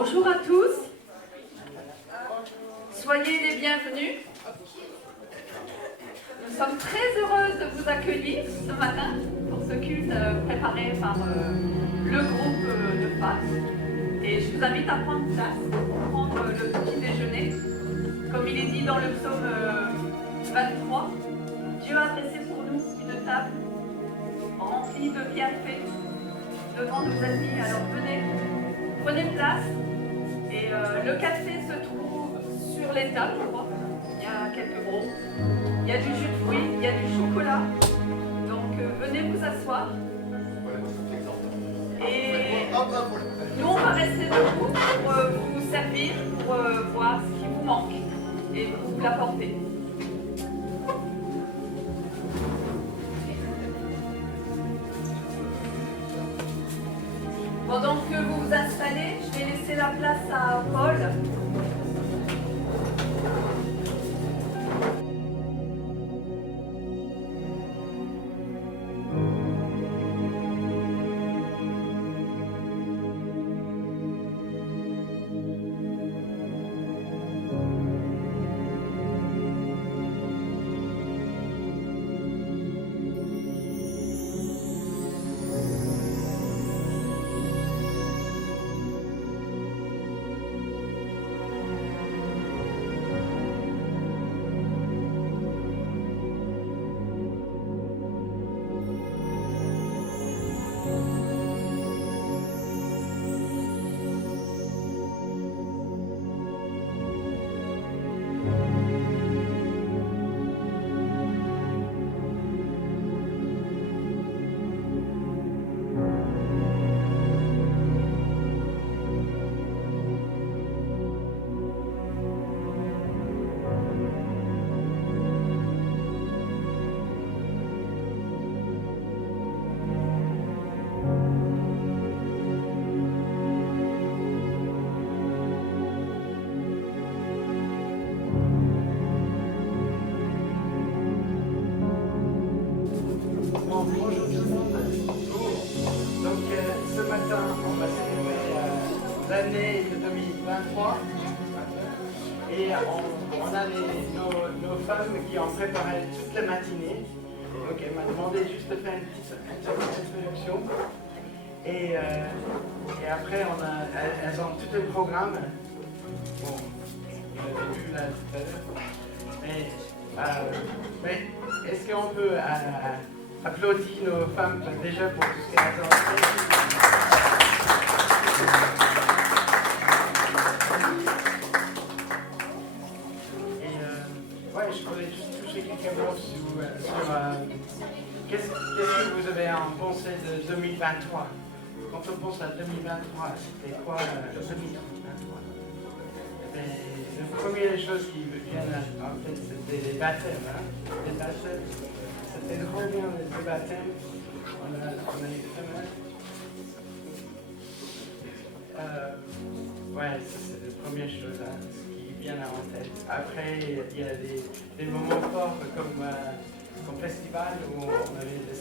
Bonjour à tous, soyez les bienvenus. Nous sommes très heureuses de vous accueillir ce matin pour ce culte préparé par le groupe de femmes. Et je vous invite à prendre place, prendre le petit déjeuner. Comme il est dit dans le psaume 23, Dieu a dressé pour nous une table remplie de bienfaits devant nos amis. Alors venez, prenez place. Et le café se trouve sur les tables, je crois. Il y a quelques groupes. Il y a du jus de fruits, il y a du chocolat. Donc venez vous asseoir. Et nous, on va rester debout pour vous servir, pour voir ce qui vous manque et vous l'apporter. Pendant que vous vous installez, je vais laisser la place à Paul. L'année de 2023 et on a nos femmes qui ont préparé toute la matinée. Donc elle m'a demandé juste de faire une petite introduction et après elles ont tout le programme. Bon, on l'avait vu là tout à l'heure. Mais est-ce qu'on peut applaudir nos femmes déjà pour tout ce qu'elles ont fait? Je voulais juste toucher quelques mots sur qu'est-ce que vous avez en pensé de 2023. Quand on pense à 2023, c'était quoi 2023? La première chose qui vient en tête, c'était les baptêmes. Hein? Les baptêmes, c'était trop bien les baptêmes. On a eu pas mal. Ça c'est la première chose. Hein? Bien en tête. Après, il y a des moments forts comme festival où on avait des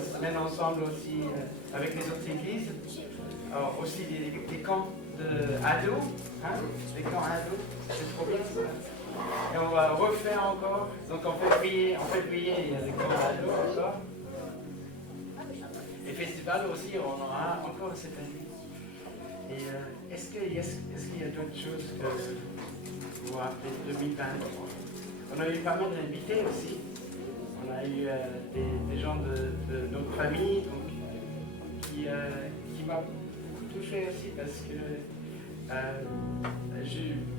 semaines ensemble aussi avec les autres églises. Alors, aussi des camps d'ados, hein, des camps ados, c'est trop bien ça. Et on va refaire encore. Donc en février, il y a des camps d'ados encore. Et festival aussi, on aura encore cette année. Et est-ce qu'il y a d'autres choses que vous vous rappelez de 2023? On a eu pas mal d'invités aussi. On a eu des gens de notre famille donc, qui m'a beaucoup touché aussi parce que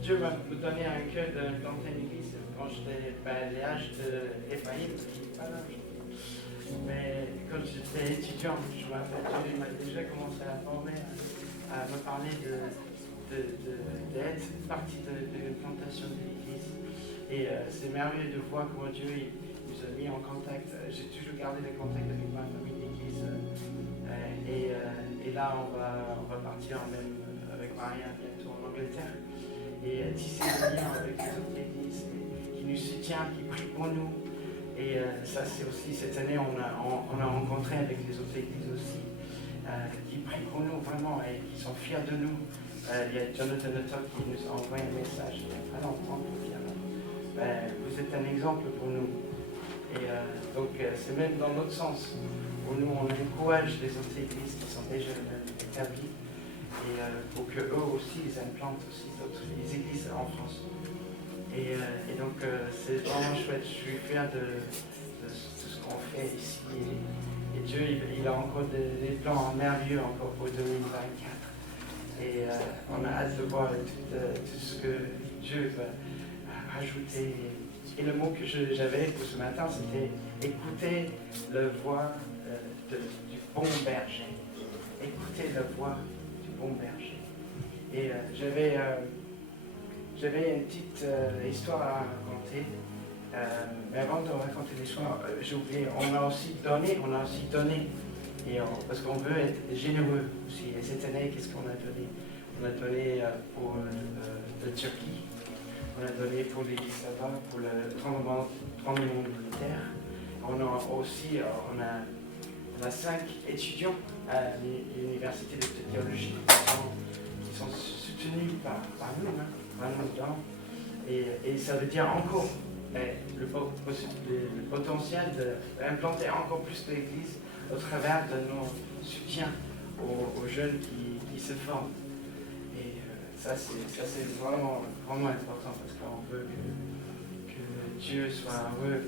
Dieu m'a donné un cœur de planter une église quand j'étais à l'âge d'Ephraïm, qui n'est pas là. Mais quand j'étais étudiant, je m'appelle, Dieu m'a déjà commencé à former, à me parler d'être partie de l'implantation de l'église. Et c'est merveilleux de voir comment Dieu nous a mis en contact. J'ai toujours gardé le contact avec ma famille d'église. Et là, on va partir même avec Maria bientôt en Angleterre. Et tisser des liens avec les autres églises qui nous soutiennent, qui prient pour nous. Et ça, c'est aussi cette année, on a rencontré avec les autres églises aussi. Qui prient pour nous vraiment et qui sont fiers de nous il y a Jonathan Hutton qui nous a envoyé un message il n'y a pas longtemps pour dire vous êtes un exemple pour nous. Et donc c'est même dans l'autre sens, où nous on encourage les autres églises qui sont déjà établies, et pour qu'eux aussi ils implantent aussi d'autres églises en France. Et donc c'est vraiment chouette, je suis fier de tout ce qu'on fait ici. Et Dieu il a encore des plans merveilleux encore pour 2024. Et on a hâte de voir tout ce que Dieu va rajouter. Et le mot que j'avais pour ce matin, c'était écouter la voix du bon berger. Écouter la voix du bon berger. Et j'avais une petite histoire à raconter. Mais avant de raconter l'histoire, j'ai oublié, on a aussi donné. Et parce qu'on veut être généreux aussi. Et cette année, qu'est-ce qu'on a donné? On a donné pour la Turquie. On a donné pour l'église là-bas, pour le tremblement de terre. On a aussi on a 5 étudiants à l'université de théologie qui sont soutenus par nous dedans. Et ça veut dire encore le potentiel d'implanter encore plus d'églises au travers de nos soutiens aux jeunes qui se forment. Et ça c'est vraiment important parce qu'on veut que Dieu soit heureux,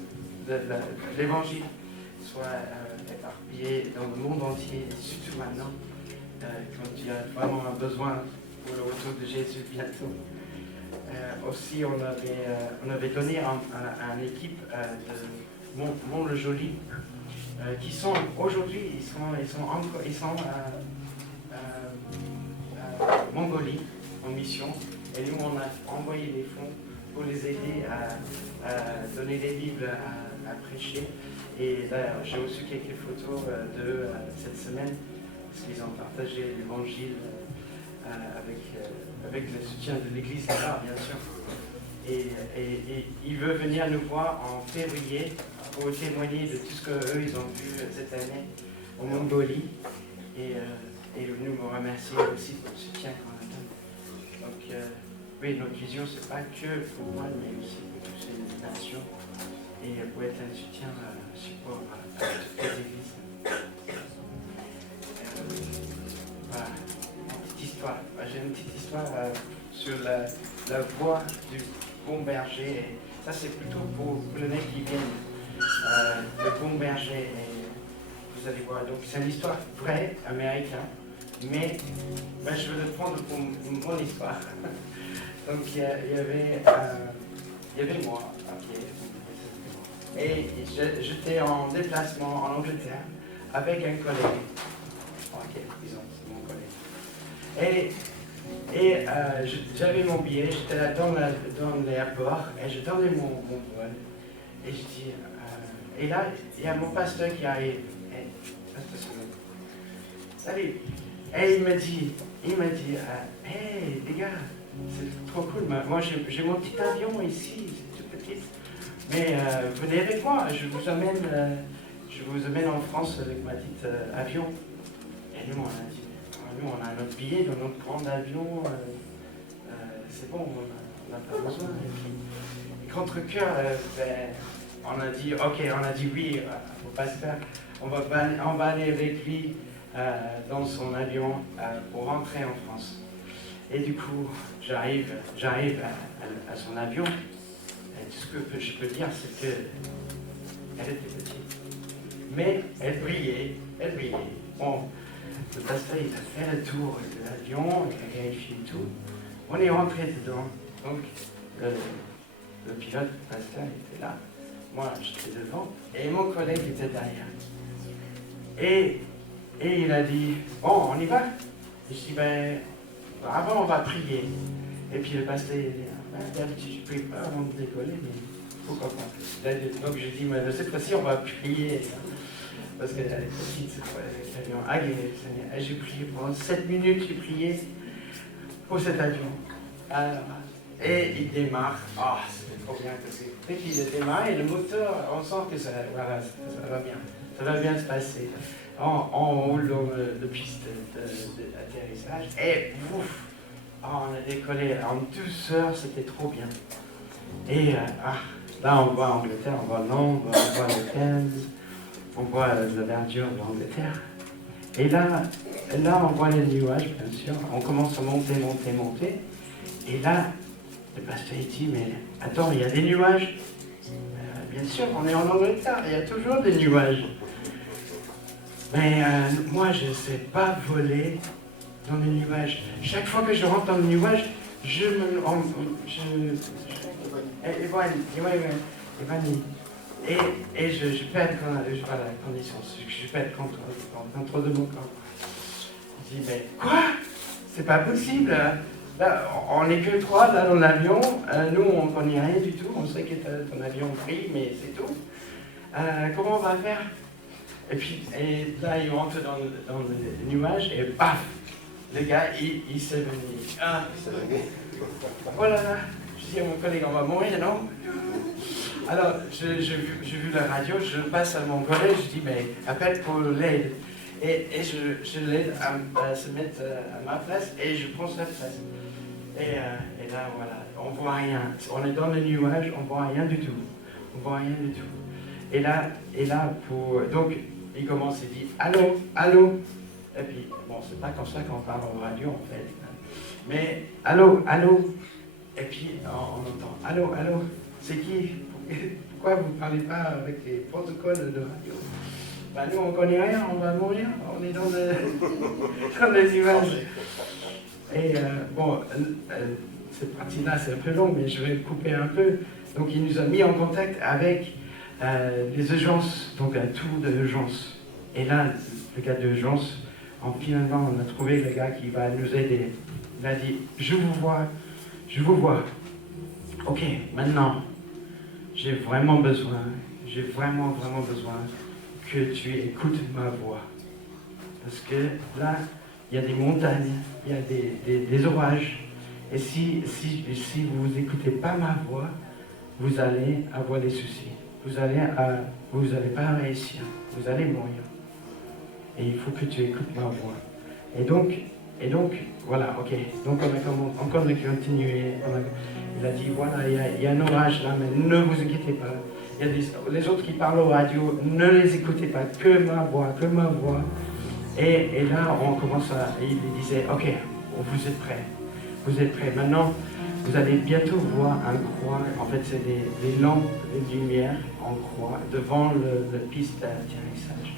l'évangile soit éparpillé dans le monde entier, et surtout maintenant, quand il y a vraiment un besoin pour le retour de Jésus bientôt. Aussi, on avait donné à une équipe de Mont-le-Joli, qui sont aujourd'hui, ils sont Mongolie en mission, et nous on a envoyé des fonds pour les aider à donner des Bibles à prêcher. Et là j'ai reçu quelques photos de cette semaine parce qu'ils ont partagé l'évangile avec le soutien de l'église là, bien sûr. Et il veut venir nous voir en février pour témoigner de tout ce qu'eux ils ont vu cette année en Mongolie. Et nous me remercier aussi pour le soutien qu'on a donné. Donc, oui, notre vision, c'est pas que pour moi, mais aussi pour toutes ces nations. Et pour être un soutien, support à toutes les églises. Voilà, une petite histoire. J'ai une petite histoire sur la voix du bon berger. Et ça, c'est plutôt pour les mecs qui viennent. Le bon berger. Et vous allez voir. Donc, c'est une histoire vraie, américaine. Mais je veux le prendre pour mon histoire. Donc il y avait moi à pied. Et j'étais en déplacement en Angleterre avec un collègue. Ok, disons, c'est mon collègue. Et j'avais mon billet, j'étais là dans l'aéroport et je donnais mon vol. Et je dis, et là, il y a mon pasteur qui arrive. Pasteur, salut. Et il m'a dit, hey les gars, c'est trop cool, moi j'ai mon petit avion ici, c'est tout petit, mais venez avec moi, je vous amène en France avec ma petite avion. Et nous on a dit, nous on a notre billet dans notre grand avion, c'est bon, on n'a pas besoin. Et puis, contre-cœur, on a dit oui au pasteur, on va aller avec lui dans son avion pour rentrer en France. Et du coup, j'arrive à son avion. Et tout ce que je peux dire, c'est qu'elle était petite. Mais elle brillait. Bon, le pasteur, il a fait le tour de l'avion, il a vérifié tout. On est rentré dedans. Donc, le pilote, le pasteur, était là. Moi, j'étais devant. Et mon collègue était derrière. Et il a dit, bon, on y va? Et je dis, avant on va prier. Et puis le pasteur il dit, d'habitude je ne prie pas avant de décoller, mais pourquoi pas? Donc j'ai dit, mais cette fois-ci on va prier. Parce qu'elle est petite, cette fois, avec l'avion. Et j'ai prié pendant 7 minutes, j'ai prié pour cet avion. Alors, et il démarre. Ah, c'était trop bien. Parce que dès qu'il démarre, et le moteur, on sent que ça va bien. Ça va bien se passer. On roule dans le piste d'atterrissage et ouf, on a décollé en douceur, c'était trop bien. Et là, on voit Angleterre, on voit Londres, on voit le Thames, on voit la verdure de l'Angleterre. Et là, on voit les nuages, bien sûr. On commence à monter. Et là, le pasteur dit, mais attends, il y a des nuages. Bien sûr, on est en Angleterre, il y a toujours des nuages. Mais moi, je ne sais pas voler dans les nuages. Chaque fois que je rentre dans le nuage, je perds connaissance. Je perds contrôle de mon corps. Je dis, mais quoi? C'est pas possible. Là, on n'est que 3 là dans l'avion. Nous, on ne connaît rien du tout. On sait que ton avion brille, mais c'est tout. Comment on va faire? Et là, il rentre dans le nuage et paf! Le gars, il s'est venu. Oh là là! Je dis à mon collègue, on va mourir, non? Alors, j'ai vu la radio, je passe à mon collègue, je dis, mais appelle pour l'aide. Et je l'aide à se mettre à ma place et je prends sa place. Et là, voilà, on voit rien. On est dans le nuage, on voit rien du tout. On voit rien du tout. Et là, donc, il commence, il dit, allô, allô. Et puis, bon, c'est pas comme ça qu'on parle en radio, en fait. Mais, allô, allô. Et puis, on entend, allô, allô, c'est qui? Pourquoi vous ne parlez pas avec les protocoles de radio? Ben, nous, on ne connaît rien, on va mourir, on est dans les nuages. Et bon, cette partie-là, c'est un peu long, mais je vais couper un peu. Donc, il nous a mis en contact avec les urgences, donc un tour d'urgence. Et là, le gars d'urgence, finalement, on a trouvé le gars qui va nous aider. Il a dit, je vous vois. Ok, maintenant, j'ai vraiment besoin que tu écoutes ma voix. Parce que là, il y a des montagnes, il y a des orages. Et si vous n'écoutez pas ma voix, vous allez avoir des soucis. Vous allez pas réussir. Vous allez mourir. Et il faut que tu écoutes ma voix. Et donc voilà, ok. Donc on a encore continué. Il a dit, voilà, il y a un orage là, mais ne vous inquiétez pas. Il y a les autres qui parlent aux radios, ne les écoutez pas, que ma voix. Et là, on commence il disait, ok, vous êtes prêts. Maintenant, vous allez bientôt voir un croix. En fait, c'est des lampes de lumière en croix devant la piste d'atterrissage.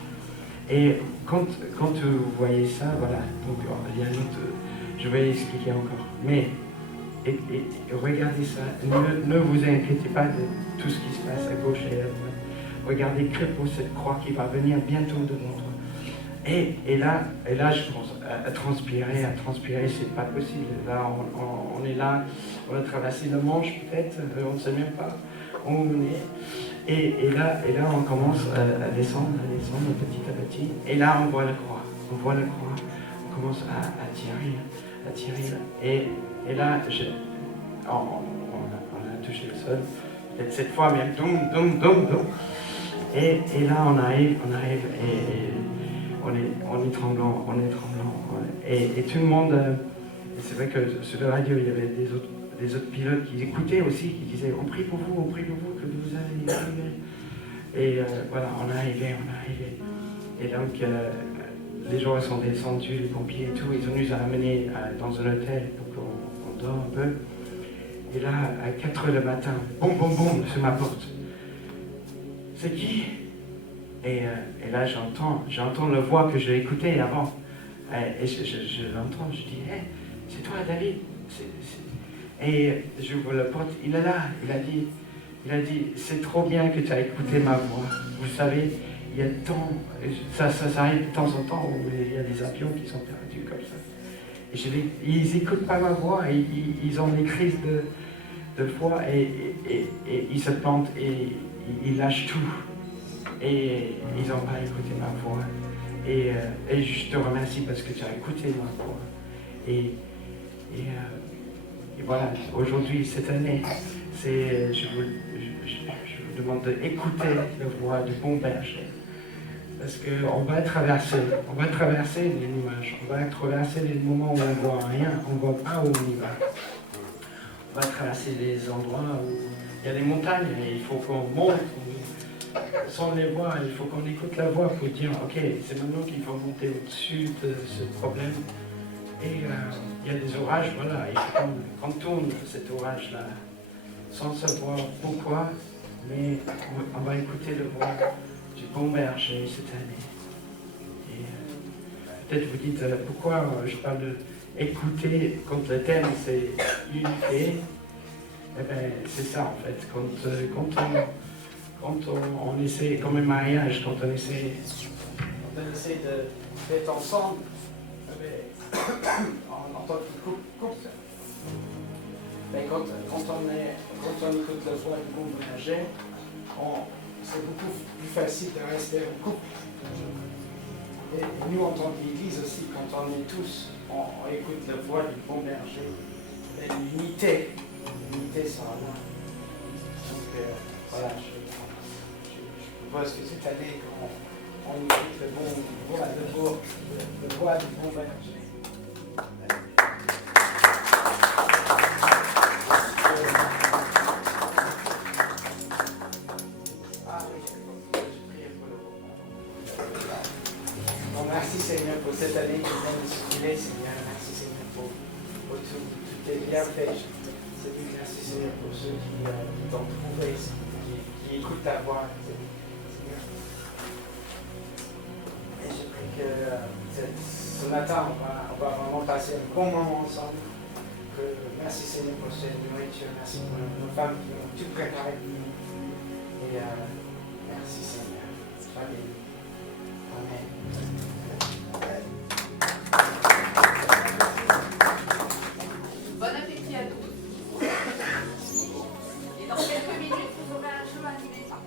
Et quand vous voyez ça, voilà, donc il y a un autre, je vais expliquer encore. Mais et regardez ça, ne vous inquiétez pas de tout ce qui se passe à gauche et à droite. Regardez que pour cette croix qui va venir bientôt devant toi. Et là, je commence à transpirer, c'est pas possible. Là, on est là, on a traversé le Manche peut-être, on ne sait même pas où on est. Et là, on commence à descendre petit. Et là, on voit la croix, on commence à tirer. Et là, on a touché le sol, peut-être cette fois, mais doum. Et là, on arrive, et on est tremblant. Et tout le monde, c'est vrai que sur la radio, il y avait des autres pilotes qui écoutaient aussi, qui disaient, on prie pour vous, que vous allez arriver. Et voilà, on est arrivé. Et donc, les gens sont descendus, les pompiers et tout, ils ont nous amenés dans un hôtel pour qu'on dort un peu. Et là, à 4 h le matin, boum, sur ma porte. C'est qui? Et là, j'entends la voix que j'ai écoutée avant. Et je l'entends, je dis, hey, c'est toi, David. Et j'ouvre la porte, il est là. Il a dit, c'est trop bien que tu as écouté ma voix. Vous savez, il y a ça arrive de temps en temps où il y a des avions qui sont perdus comme ça. Et ils n'écoutent pas ma voix, ils ont des crises de foi et ils se plantent et ils lâchent tout. Et ils n'ont pas écouté ma voix. Et je te remercie parce que tu as écouté ma voix. Et voilà, aujourd'hui, cette année, je vous demande d'écouter la voix du bon berger. parce qu'on va traverser les nuages, on va traverser les moments où on ne voit rien, on ne voit pas où on y va. On va traverser les endroits où il y a des montagnes et il faut qu'on monte sans les voir, il faut qu'on écoute la voix pour dire ok, c'est maintenant qu'il faut monter au-dessus de ce problème. Et il y a des orages, voilà, il faut qu'on tourne cet orage-là sans savoir pourquoi, mais on va écouter la voix du bon berger cette année. Et peut-être vous dites pourquoi je parle d'écouter quand le thème c'est unité. Eh bien, c'est ça en fait. Quand on essaie, comme un mariage, quand on essaie d'être ensemble, en tant que couple, mais quand on écoute la voix du bon berger, c'est beaucoup plus facile de rester en couple. Et nous, en tant qu'Église aussi, quand on est tous, on écoute la voix du bon berger, et l'unité sera là. Donc voilà, je propose que cette année, on écoute le voix du bon berger. Merci Seigneur pour cette année qui vient de se filer, Seigneur. Merci Seigneur pour toutes tes bienfaits. Merci Seigneur pour ceux qui t'ont trouvé, qui écoutent ta voix, Seigneur. Et je prie que ce matin, on va vraiment passer un bon moment ensemble. Merci Seigneur pour cette nourriture, merci pour nos femmes qui ont tout préparé pour nous. Et merci Seigneur. Amen. Amen. Bon appétit à tous. Et dans quelques minutes, vous aurez un jeu animé par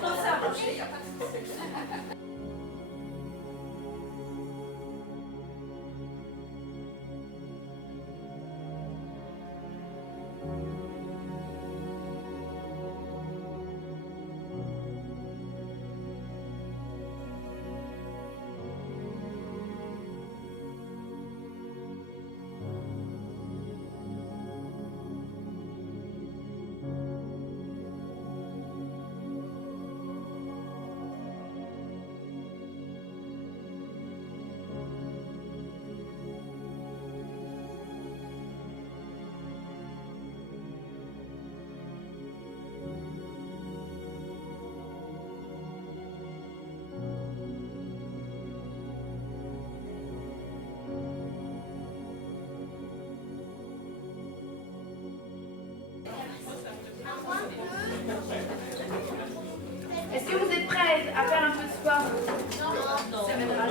commencez à manger, il n'y a pas de souci. Est-ce que vous êtes prêts à faire un peu de sport? Non. Ça m'aidera.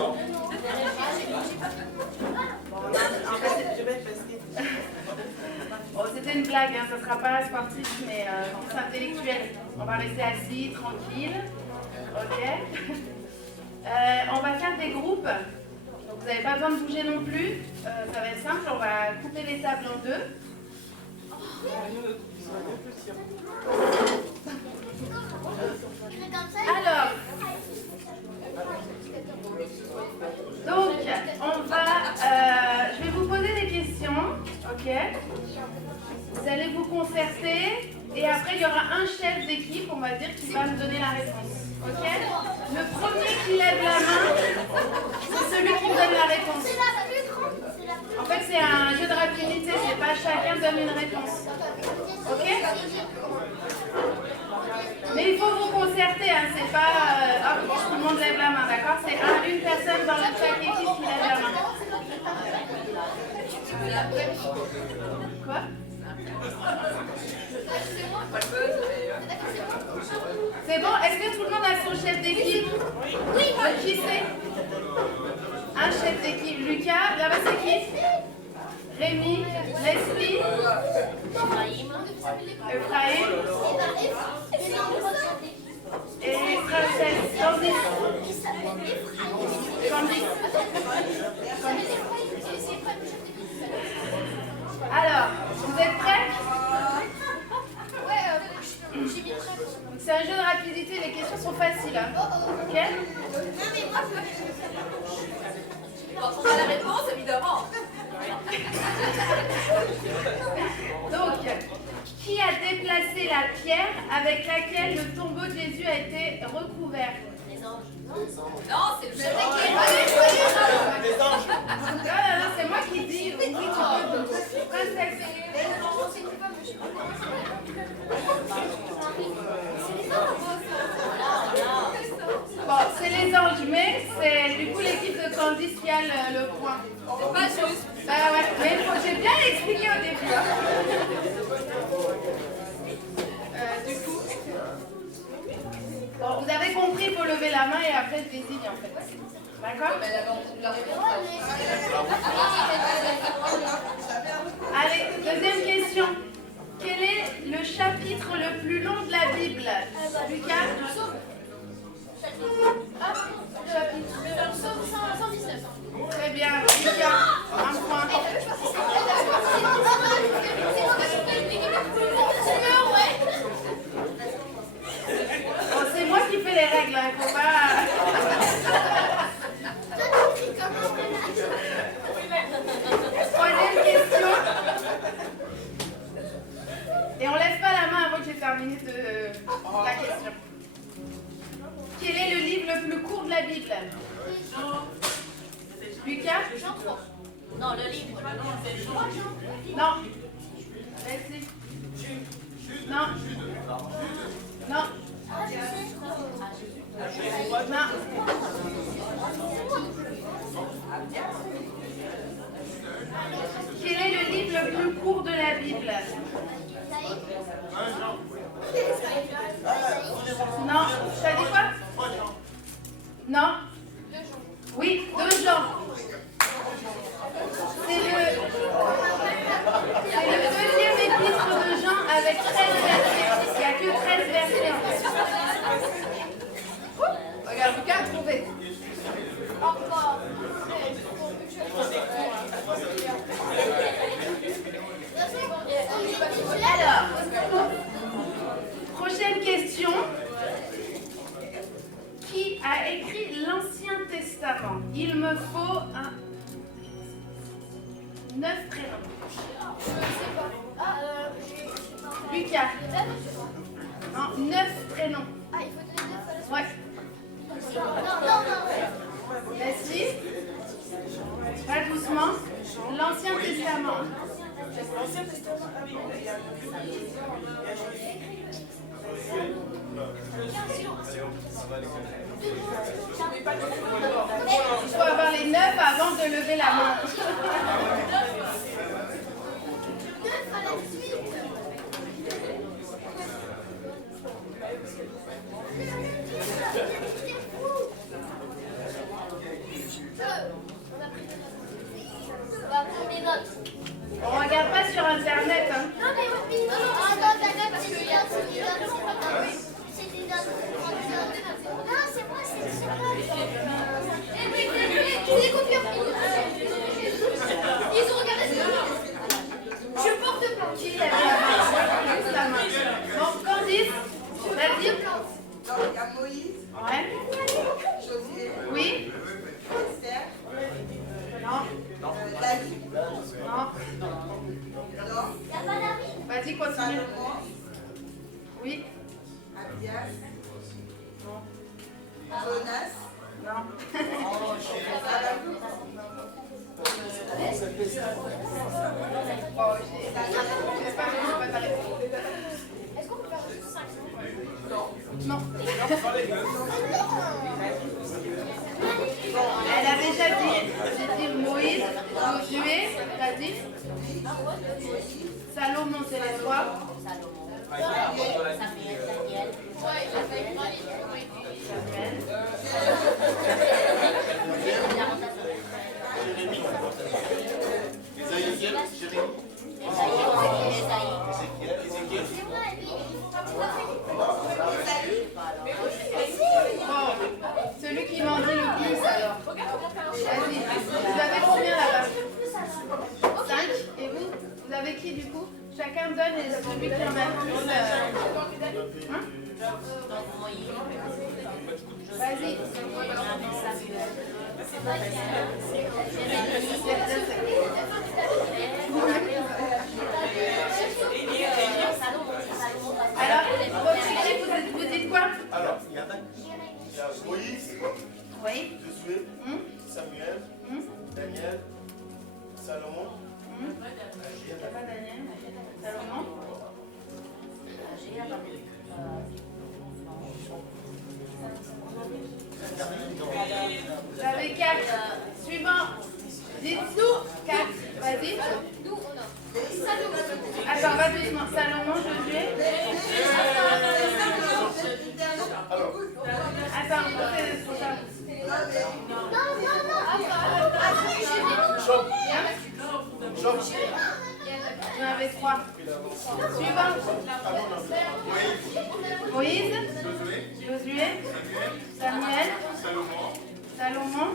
Bon, c'était une blague, hein, ça ne sera pas sportif, mais plus intellectuel. On va rester assis, tranquille. Ok. On va faire des groupes. Donc vous n'avez pas besoin de bouger non plus. Ça va être simple, on va couper les tables en deux. Alors, donc, je vais vous poser des questions, ok? Vous allez vous concerter et après il y aura un chef d'équipe, on va dire, qui va me donner la réponse, ok? Le premier qui lève la main, c'est celui qui me donne la réponse. En fait, c'est un jeu de rapidité, c'est pas chacun donne une réponse, ok? Mais il faut vous concerter, hein, c'est pas tout le monde lève la main, d'accord? C'est une personne dans chaque équipe qui lève la main. Quoi? C'est bon? Est-ce que tout le monde a son chef d'équipe? Oui. Qui c'est? Un chef d'équipe. Lucas, là-bas c'est qui? Rémi, Leslie, Ephraim et Candice. Alors, vous êtes prêts? C'est un jeu de rapidité, les questions sont faciles. Bible. Ok? Bon, on a la réponse, évidemment. Donc, qui a déplacé la pierre avec laquelle le tombeau de Jésus a été recouvert? Les anges. Non, c'est le chef Non, non, c'est moi qui dis. Oui, tu peux. Princesse. Bon, c'est les anges, mais c'est du coup l'équipe de Candice qui a le point. C'est pas juste. Bah ouais, mais j'ai bien expliqué au début. Hein. Du coup, bon, vous avez compris, il faut lever la main et après je désigne en fait. D'accord? Allez, deuxième question. Quel est le chapitre le plus long de la Bible? Lucas? Très bien, Lucas, un point. Bon, c'est moi qui fais les règles, hein, faut pas... Troisième question. Et on lève pas la main avant que j'ai terminé la question. Quel est le livre le plus court de la Bible? Lucas? Non, le livre. Non. Vas-y. Non. Non. Non. Quel est le livre le plus court de la Bible? Non. Tu as dit quoi? Non. Oui, 2 Jean. C'est le deuxième épître de Jean avec 13 versets. Il n'y a que 13 versets en fait. Regarde, Lucas a trouvé. Alors, prochaine question. Qui a écrit l'Ancien Testament? Il me faut 9 prénoms. Lucas. Non, 9 prénoms. Ouais. Merci. Pas doucement. L'Ancien Testament. L'Ancien Testament, ah oui, il y a Il faut avoir les 9 avant de lever la main. On regarde pas sur internet. Hein. Non, mais oui, non, parce qu'il y a c'est des notes. Non, c'est moi, c'est moi. Les copieurs. Ils ont regardé ça. Je porte plainte. Qui lève la main? Juste la main. Bon, Candice, vas-y. Donc, il y a Moïse, Ouais. Josué, Oui. Esther, Non. David, Non. alors, Il n'y a pas David. Vas-y, continue. Salomon, Oui. Abias, Non. Jonas, Non. Bon, j'ai pas ta réponse. Est-ce qu'on peut faire juste 5 Non. Elle a déjà dit. J'ai dit Moïse, Josué, t'as dit Salomon, c'est les trois. Samuel. Bon, celui qui m'en dit le plus alors. Vas-y, vous avez combien là-bas 5. Et vous? Vous avez qui du coup? Chacun donne et celui qui en a le plus. Hein? Vas-y. Alors, votre équipe, vous dites quoi? Alors, il y a Moïse, Oui. Josué, Samuel, Daniel, Salomon. Il n'y a pas Daniel. Salomon. Vous avez 4. Suivant. Dites-nous 4. Vas-y. Attends, va doucement. Salomon, Josué. Attends, c'est ça. Job. Vous en avez 3. Suivant. Moïse. Josué. Samuel. Salomon.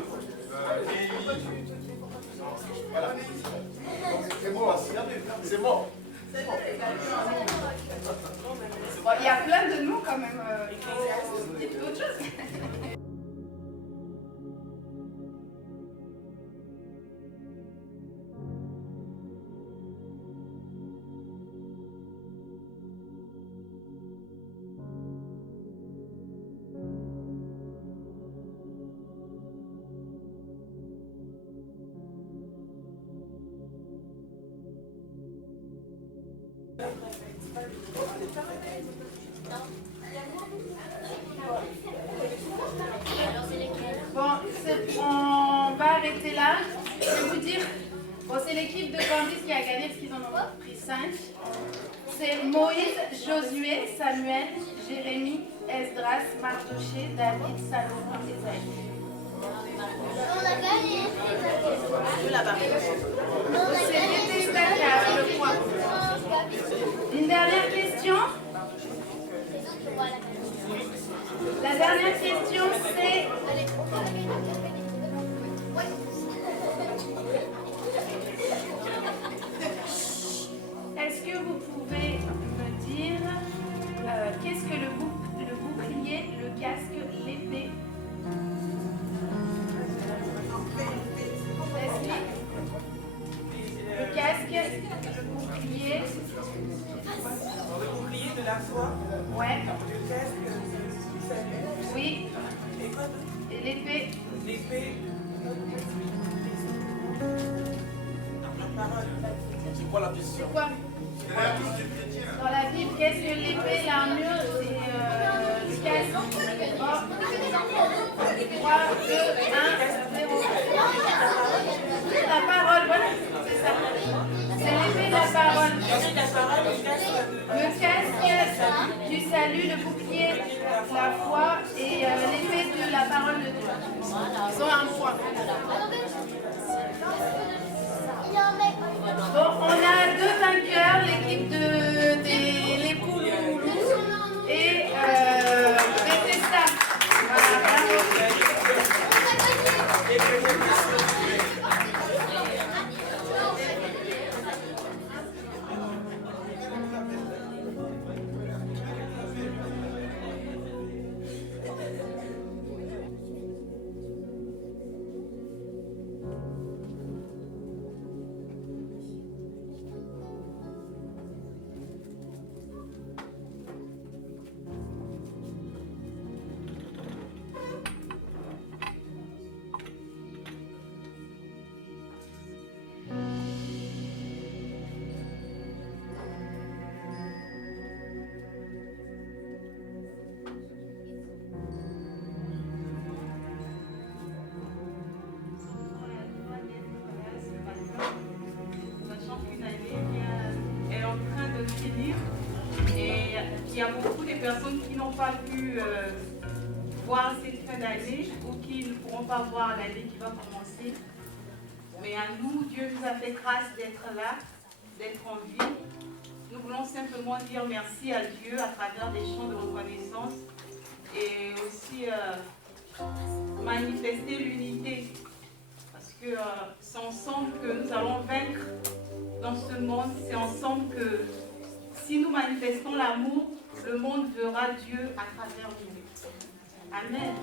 Voilà. C'est bon, c'est bon. Bon, il y a plein de noms quand même. Dites autre chose. Bon, on va arrêter là. Je vais vous dire, bon, c'est l'équipe de Candice qui a gagné parce qu'ils en ont pris 5. C'est Moïse, Josué, Samuel, Jérémie, Esdras, Mardoché, David, Salomon et Esaïe. On a gagné. C'est détestable, je crois. Une dernière question. La dernière question, c'est... Est-ce que vous pouvez me dire qu'est-ce que le bouclier, le casque, l'épée? Leslie? Le casque, le bouclier. Le bouclier de la foi, Ouais. le casque, Oui. Et l'épée. l'épée, la parole. C'est quoi la question? C'est quoi? Dans la Bible, qu'est-ce que l'épée, l'armure, c'est le casque? 3, 2, 1, 0. La parole, voilà, c'est ça. C'est l'épée de la parole. Le casque du salut, le bouclier, la foi et l'épée de la parole de Dieu. Ils ont un point. Bon, on a 2 vainqueurs, l'équipe de les Pouloulous et Bethesda. Voilà, bravo. Et il y a beaucoup de personnes qui n'ont pas pu voir cette fin d'année ou qui ne pourront pas voir l'année qui va commencer. Mais à nous, Dieu nous a fait grâce d'être là, d'être en vie. Nous voulons simplement dire merci à Dieu à travers des chants de reconnaissance et aussi manifester l'unité. Parce que c'est ensemble que nous allons vaincre dans ce monde. C'est ensemble que si nous manifestons l'amour, le monde verra Dieu à travers nous. Amen.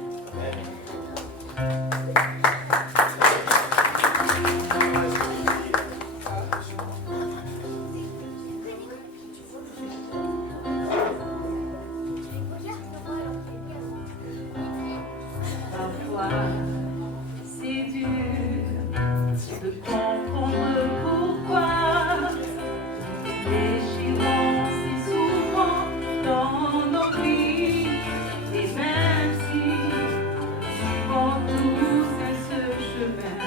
Parfois, c'est dur de comprendre pourquoi déchirant si souvent dans nos vies. Et même si souvent tout c'est ce chemin,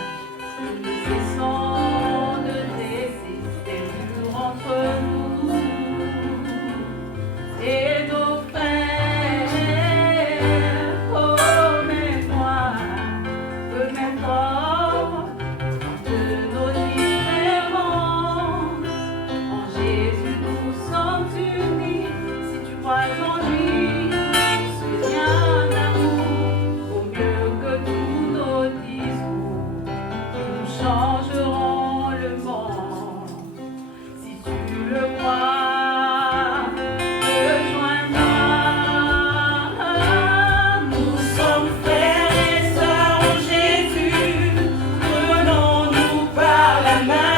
nous cessons de laisser des murs entre nous et nos frères. Oh, mais moi, peu m'importe de nos différences. En Jésus, nous sommes unis. Si tu crois en lui, ce lien d'amour vaut mieux que tous nos discours qui nous changeront le monde. Si tu le crois, rejoins-moi. Nous sommes frères et sœurs en Jésus. Prenons-nous par la main.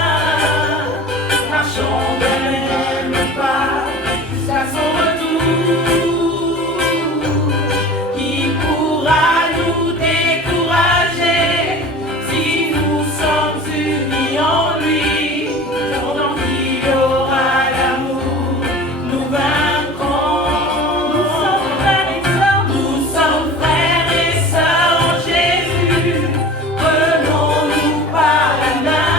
Marchons de même pas jusqu'à son retour. Qui pourra nous décourager si nous sommes unis en lui? Pendant qu'il y aura l'amour, nous vaincrons. Nous sommes frères et sœurs en Jésus. Prenons-nous par la main.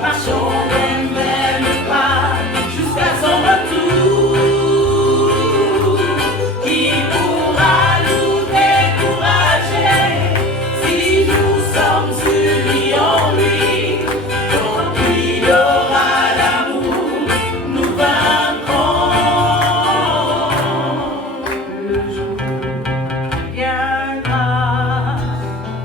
Marchons d'un même pas jusqu'à son retour. Qui pourra nous décourager si nous sommes unis en lui? Quand il y aura l'amour, nous vaincrons. Le jour viendra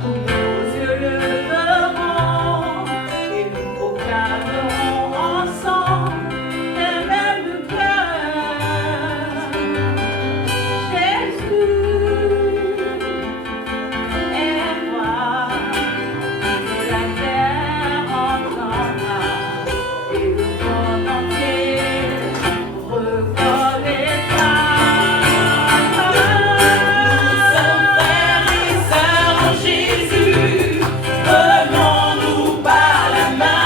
où nos yeux le verront et nous proclamerons ensemble un même cœur. Jésus est roi, que la terre entendra et le monde entier reconnaîtra. Nous sommes frères et sœurs en Jésus. Prenons-nous par la main.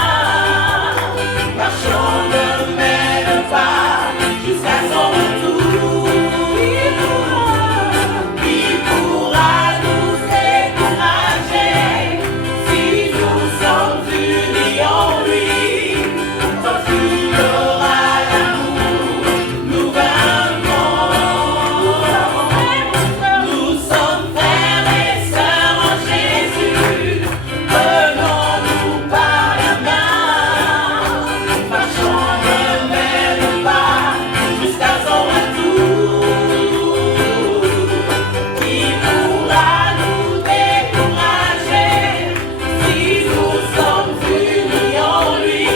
Marchons de même pas jusqu'à son retour. Qui pourra nous décourager si nous sommes unis en lui? Tant qu'il y aura l'amour, nous vaincrons. Nous sommes frères et sœurs en Jésus. Prenons-nous par la main. Marchons de même pas jusqu'à son retour. Qui pourra nous décourager si nous sommes unis en lui?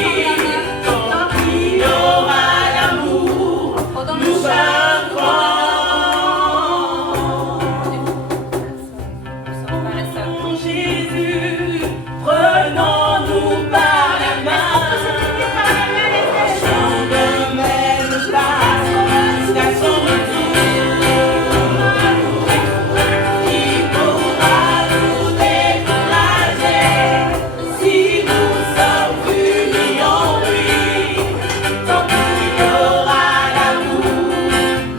Tant qu'il y aura l'amour, nous vaincrons. Jésus, prenons-nous par la main. Marchons de même pas jusqu'à son retour. Qui pourra nous décourager si nous sommes unis en lui? Tant qu'il y aura l'amour,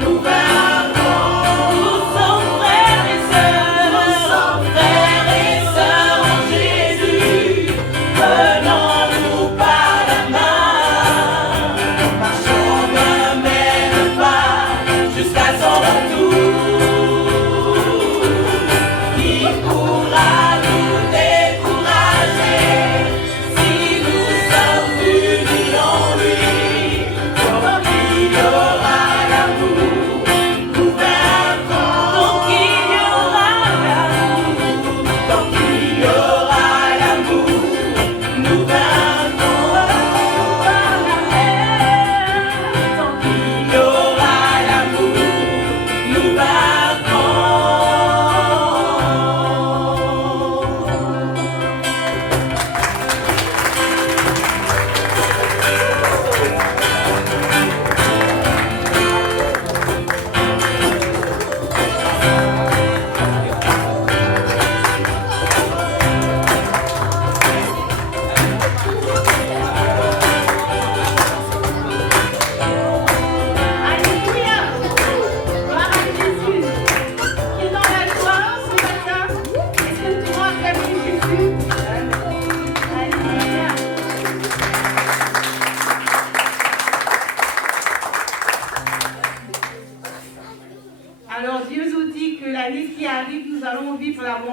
nous vaincrons. Nous sommes frères et sœurs. Nous sommes frères et sœurs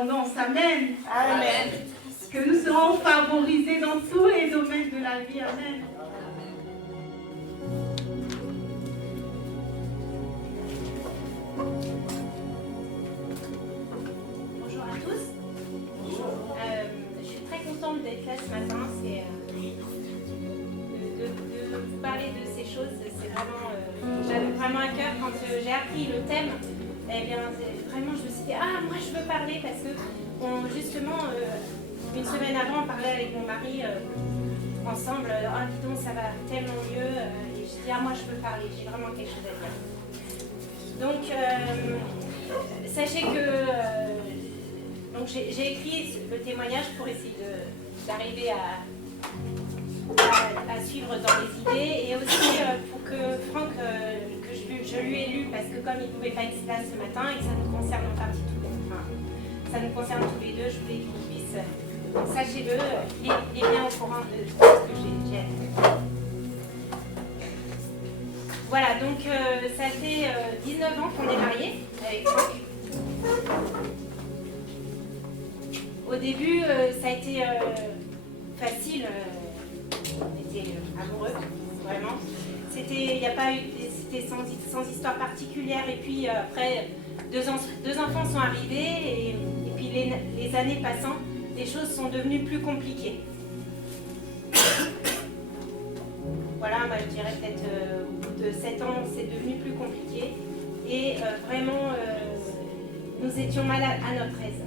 l'abondance. Amen. Amen. Que nous serons favorisés dans tous les domaines de la vie. Amen. Bonjour à tous. Je suis très contente d'être là ce matin. C'est de vous parler de ces choses. C'est vraiment, j'avais vraiment à cœur quand j'ai appris le thème. Eh bien, vraiment, je me suis dit moi je veux parler parce que justement une semaine avant on parlait avec mon mari ensemble. Dis donc ça va tellement mieux. Et je dis moi je veux parler. J'ai vraiment quelque chose à dire. Donc sachez que donc j'ai écrit le témoignage pour essayer d'arriver à suivre dans les idées et aussi pour que Franck, que je lui ai lu parce que comme il ne pouvait pas être là ce matin et que ça nous concerne en partie ça nous concerne tous les deux, je voulais qu'il puisse, sachez-le, il est bien au courant de ce que j'ai à dire. Voilà, donc ça fait 19 ans qu'on est mariés avec Franck. Au début, ça a été facile, on était amoureux, vraiment. C'était sans histoire particulière. Et puis après, deux enfants sont arrivés et puis les années passant, les choses sont devenues plus compliquées. Voilà, moi je dirais peut-être au bout de 7 ans, c'est devenu plus compliqué. Et vraiment, nous étions mal à notre aise.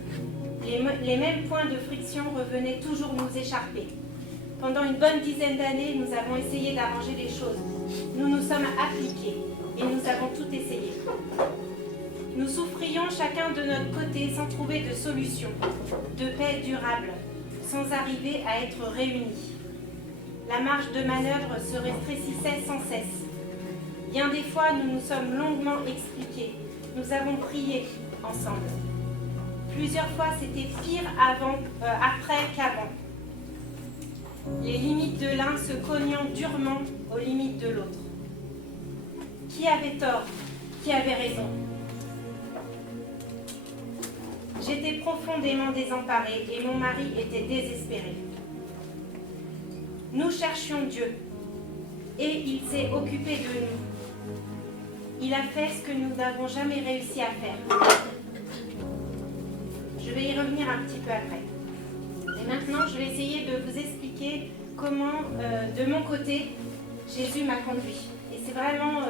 Les mêmes points de friction revenaient toujours nous écharper. Pendant une bonne dizaine d'années, nous avons essayé d'arranger les choses. Nous nous sommes appliqués et nous avons tout essayé. Nous souffrions chacun de notre côté sans trouver de solution, de paix durable, sans arriver à être réunis. La marge de manœuvre se rétrécissait sans cesse. Bien des fois, nous nous sommes longuement expliqués. Nous avons prié ensemble. Plusieurs fois, c'était pire après qu'avant. Les limites de l'un se cognant durement aux limites de l'autre. Qui avait tort? Qui avait raison? J'étais profondément désemparée et mon mari était désespéré. Nous cherchions Dieu et il s'est occupé de nous. Il a fait ce que nous n'avons jamais réussi à faire. Je vais y revenir un petit peu après. Et maintenant, je vais essayer de vous expliquer comment, de mon côté, Jésus m'a conduit. Et c'est vraiment,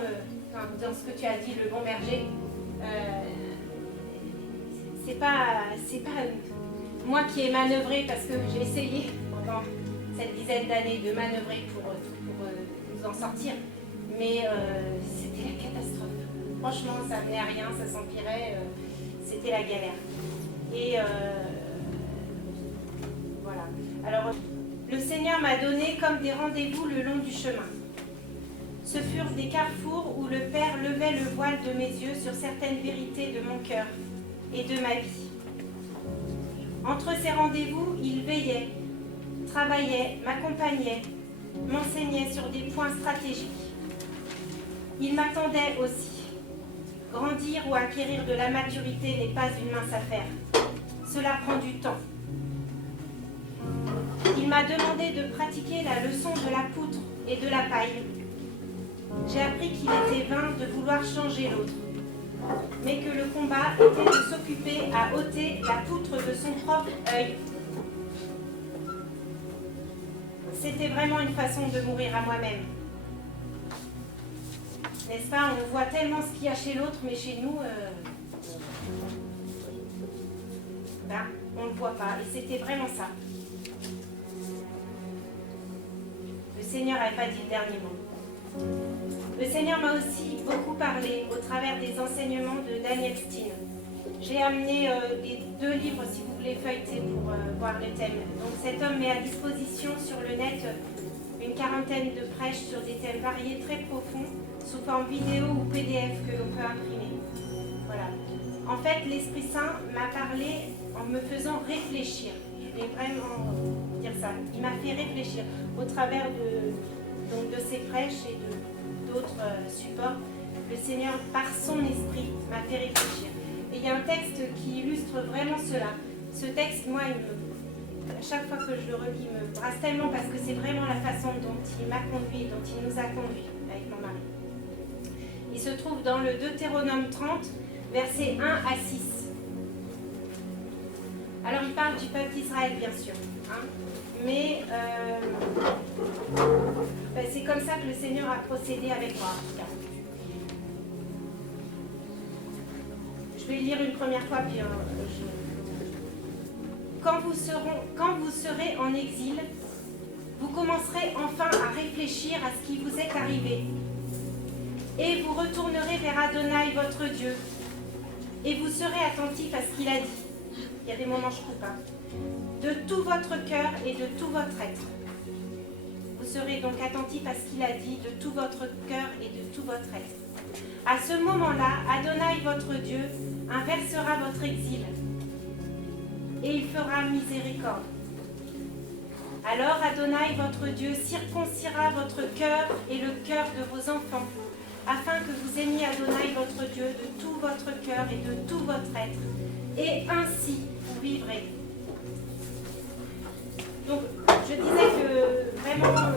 dans ce que tu as dit, le bon berger, c'est pas moi qui ai manœuvré parce que j'ai essayé pendant cette dizaine d'années de manœuvrer pour nous en sortir. Mais c'était la catastrophe. Franchement, ça menait à rien, ça s'empirait, c'était la galère. Et voilà. Alors, le Seigneur m'a donné comme des rendez-vous le long du chemin. Ce furent des carrefours où le Père levait le voile de mes yeux sur certaines vérités de mon cœur et de ma vie. Entre ces rendez-vous, il veillait, travaillait, m'accompagnait, m'enseignait sur des points stratégiques. Il m'attendait aussi. Grandir ou acquérir de la maturité n'est pas une mince affaire. Cela prend du temps. Il m'a demandé de pratiquer la leçon de la poutre et de la paille. J'ai appris qu'il était vain de vouloir changer l'autre, mais que le combat était de s'occuper à ôter la poutre de son propre œil. C'était vraiment une façon de mourir à moi-même. N'est-ce pas? On voit tellement ce qu'il y a chez l'autre, mais chez nous, on ne le voit pas. Et c'était vraiment ça. Le Seigneur n'avait pas dit le dernier mot. Le Seigneur m'a aussi beaucoup parlé au travers des enseignements de Daniel Steen. J'ai amené les 2 livres si vous voulez feuilleter pour voir le thème. Donc cet homme met à disposition sur le net une quarantaine de prêches sur des thèmes variés très profonds, sous forme vidéo ou PDF que l'on peut imprimer. Voilà. En fait, l'Esprit Saint m'a parlé en me faisant réfléchir. Je vais vraiment dire ça. Il m'a fait réfléchir au travers de ces prêches et d'autres supports. Le Seigneur, par son Esprit, m'a fait réfléchir. Et il y a un texte qui illustre vraiment cela. Ce texte, moi, à chaque fois que je le relis, il me brasse tellement parce que c'est vraiment la façon dont il m'a conduit, dont il nous a conduits avec mon mari. Il se trouve dans le Deutéronome 30, versets 1 à 6. Alors, il parle du peuple d'Israël, bien sûr. Hein, mais c'est comme ça que le Seigneur a procédé avec moi, en tout cas. Je vais lire une première fois, puis quand vous serez en exil, vous commencerez enfin à réfléchir à ce qui vous est arrivé. Et vous retournerez vers Adonai, votre Dieu. Et vous serez attentif à ce qu'il a dit. Il y a des moments je coupe, hein. De tout votre cœur et de tout votre être. Vous serez donc attentif à ce qu'il a dit, de tout votre cœur et de tout votre être. À ce moment-là, Adonai, votre Dieu, inversera votre exil et il fera miséricorde. Alors Adonai, votre Dieu, circoncira votre cœur et le cœur de vos enfants, afin que vous aimiez Adonai, votre Dieu, de tout votre cœur et de tout votre être. Et ainsi, vous vivrez. Donc, je disais que vraiment,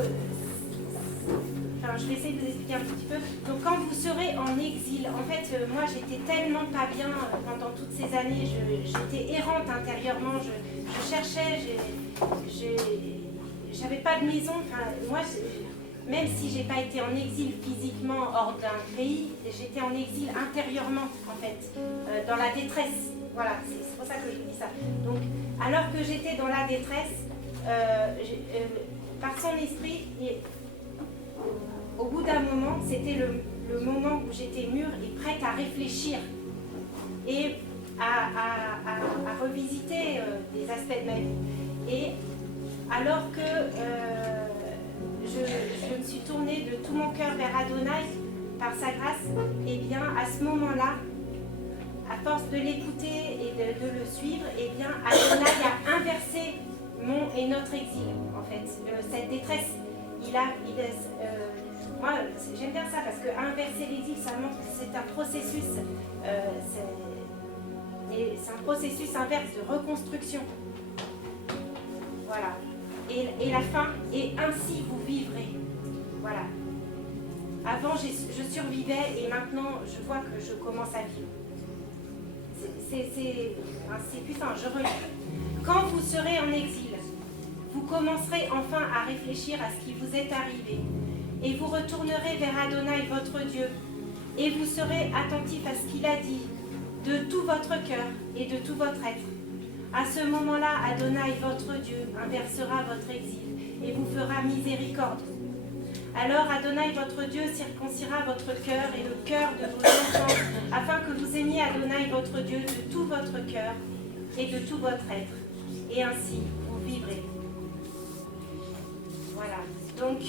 je vais essayer de vous expliquer un petit peu. Donc, quand vous serez en exil, en fait, moi, j'étais tellement pas bien pendant toutes ces années. J'étais errante intérieurement. Je cherchais, j'avais pas de maison. Enfin, moi, même si j'ai pas été en exil physiquement hors d'un pays, j'étais en exil intérieurement, en fait, dans la détresse. Voilà, c'est pour ça que je vous dis ça. Donc, alors que j'étais dans la détresse, par son esprit, au bout d'un moment, c'était le moment où j'étais mûre et prête à réfléchir et à revisiter des aspects de ma vie. Et alors que je me suis tournée de tout mon cœur vers Adonai par sa grâce, et bien à ce moment-là, à force de l'écouter et de le suivre, et bien Adonai a inversé mon et notre exil, en fait. Cette détresse, moi, j'aime bien ça parce que inverser l'exil, ça montre que c'est un processus, c'est un processus inverse de reconstruction. Voilà. Et la fin, et ainsi vous vivrez. Voilà. Avant, je survivais et maintenant, je vois que je commence à vivre. C'est puissant, je relis. Quand vous serez en exil, vous commencerez enfin à réfléchir à ce qui vous est arrivé. Et vous retournerez vers Adonai, votre Dieu. Et vous serez attentif à ce qu'il a dit, de tout votre cœur et de tout votre être. À ce moment-là, Adonai, votre Dieu, inversera votre exil et vous fera miséricorde. Alors Adonai, votre Dieu, circoncira votre cœur et le cœur de vos enfants, afin que vous aimiez Adonai, votre Dieu, de tout votre cœur et de tout votre être. Et ainsi, vous vivrez. Voilà. Donc,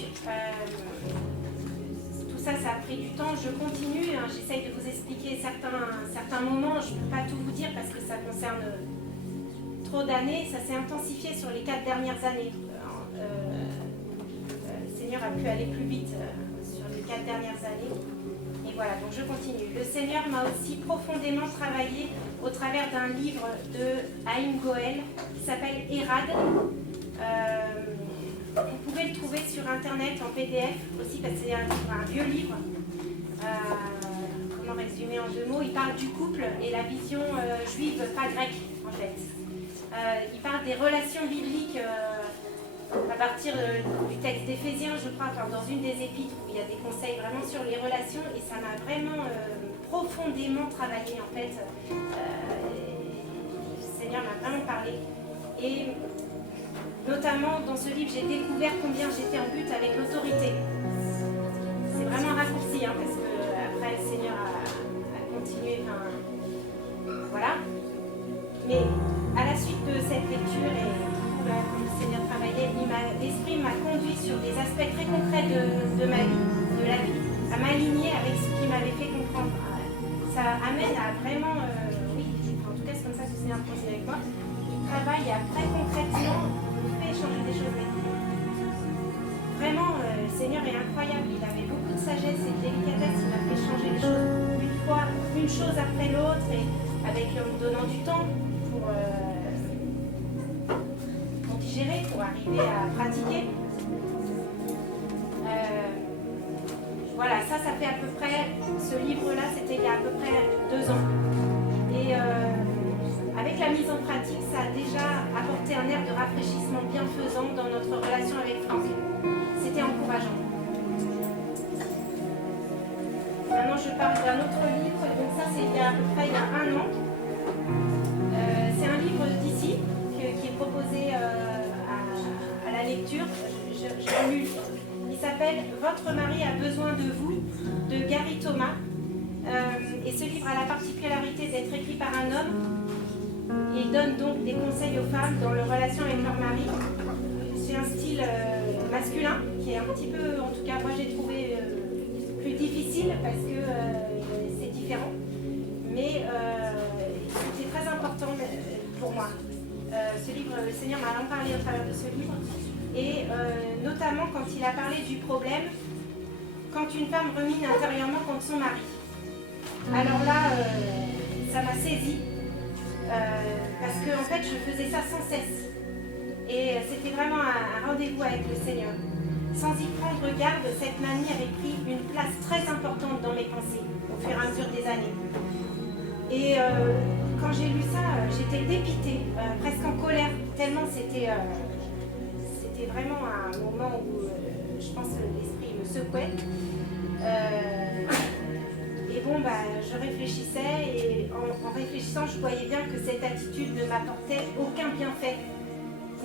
tout ça, ça a pris du temps. Je continue. Hein, j'essaye de vous expliquer certains moments. Je ne peux pas tout vous dire parce que ça concerne trop d'années. Ça s'est intensifié sur les 4 dernières années. Le Seigneur a pu aller plus vite sur les 4 dernières années. Et voilà, donc je continue. Le Seigneur m'a aussi profondément travaillé au travers d'un livre de Haïm Goël qui s'appelle Érad. Vous pouvez le trouver sur internet en PDF aussi parce que c'est un vieux livre. Comment résumer en 2 mots? Il parle du couple et la vision juive, pas grecque en fait. Il parle des relations bibliques à partir du texte d'Éphésiens, je crois, enfin, dans une des épîtres où il y a des conseils vraiment sur les relations et ça m'a vraiment profondément travaillé en fait. Le Seigneur m'a vraiment parlé. Et notamment dans ce livre, j'ai découvert combien j'étais en lutte avec l'autorité. C'est vraiment un raccourci, hein, parce que après le Seigneur a continué, enfin, voilà. Mais à la suite de cette lecture et quand le Seigneur travaillait, l'Esprit m'a conduit sur des aspects très concrets de ma vie, de la vie, à m'aligner avec ce qu'il m'avait fait comprendre. Ça amène à vraiment, oui, en tout cas c'est comme ça que le Seigneur procède avec moi. Il travaille à très concrètement changer des choses. Vraiment, le Seigneur est incroyable. Il avait beaucoup de sagesse et de délicatesse. Il m'a fait changer les choses une chose après l'autre et en me donnant du temps pour suggérer pour arriver à pratiquer. Voilà, ça fait à peu près, ce livre-là, c'était il y a à peu près 2 ans. Et avec la mise en pratique, ça a déjà apporté un air de rafraîchissement bienfaisant dans notre relation avec Franck. C'était encourageant. Maintenant, je parle d'un autre livre, donc ça, c'est il y a à peu près il y a 1 an. C'est un livre d'ici qui est proposé à la lecture. Je l'ai lu. Il s'appelle « Votre mari a besoin de vous » de Gary Thomas. Et ce livre a la particularité d'être écrit par un homme. Il donne donc des conseils aux femmes dans leur relation avec leur mari. C'est un style masculin qui est un petit peu, en tout cas moi j'ai trouvé plus difficile parce que c'est différent. Mais c'était très important pour moi. Ce livre, le Seigneur m'a parlé au travers de ce livre. Et notamment quand il a parlé du problème quand une femme rumine intérieurement contre son mari. Alors là, ça m'a saisie parce que en fait, je faisais ça sans cesse. Et c'était vraiment un rendez-vous avec le Seigneur. Sans y prendre garde, cette manie avait pris une place très importante dans mes pensées au fur et à mesure des années. Et quand j'ai lu ça, j'étais dépitée, presque en colère, tellement c'était vraiment un moment où je pense que l'esprit me secouait. Et bon, je réfléchissais et en réfléchissant, je voyais bien que cette attitude ne m'apportait aucun bienfait,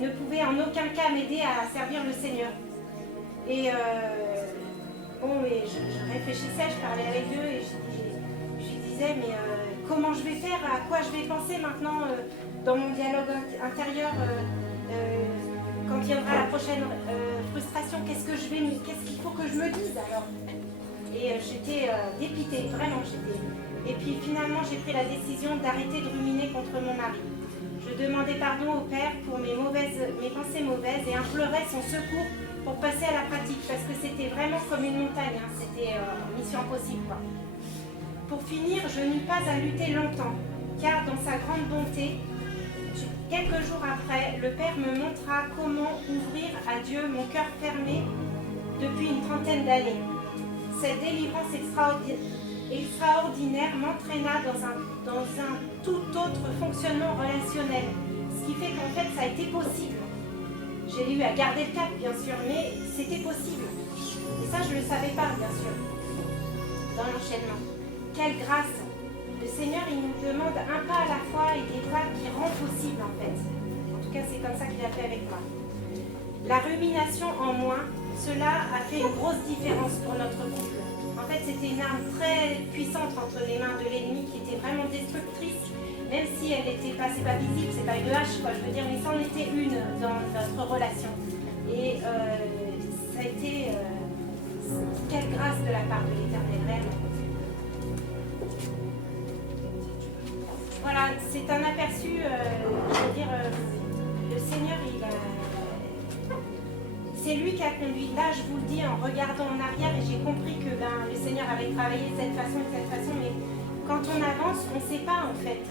ne pouvait en aucun cas m'aider à servir le Seigneur. Et mais je réfléchissais, je parlais avec eux et je disais, mais comment je vais faire, à quoi je vais penser maintenant dans mon dialogue intérieur quand viendra la prochaine frustration, qu'est-ce qu'il faut que je me dise alors? Et j'étais dépitée, vraiment j'étais. Et puis finalement j'ai pris la décision d'arrêter de ruminer contre mon mari. Je demandais pardon au Père pour mes pensées mauvaises et implorais son secours pour passer à la pratique parce que c'était vraiment comme une montagne, hein. C'était mission impossible quoi. Pour finir, je n'eus pas à lutter longtemps car dans sa grande bonté, quelques jours après, le Père me montra comment ouvrir à Dieu mon cœur fermé depuis une trentaine d'années. Cette délivrance extraordinaire m'entraîna dans un tout autre fonctionnement relationnel, ce qui fait qu'en fait ça a été possible. J'ai eu à garder le cap bien sûr, mais c'était possible. Et ça je ne le savais pas bien sûr, dans l'enchaînement. Quelle grâce! Le Seigneur, il nous demande un pas à la fois et des pas qui rendent possible en fait. En tout cas, c'est comme ça qu'il a fait avec moi. La rumination en moins, cela a fait une grosse différence pour notre couple. En fait, c'était une arme très puissante entre les mains de l'ennemi qui était vraiment destructrice, même si elle n'était pas, c'est pas visible, c'est pas une hache, quoi, je veux dire, mais c'en était une dans notre relation. Et ça a été quelle grâce de la part de l'Éternel, réellement. Voilà, c'est un aperçu, je veux dire, le Seigneur, c'est lui qui a conduit. Là, je vous le dis en regardant en arrière, et j'ai compris que le Seigneur avait travaillé de cette façon, mais quand on avance, on ne sait pas en fait,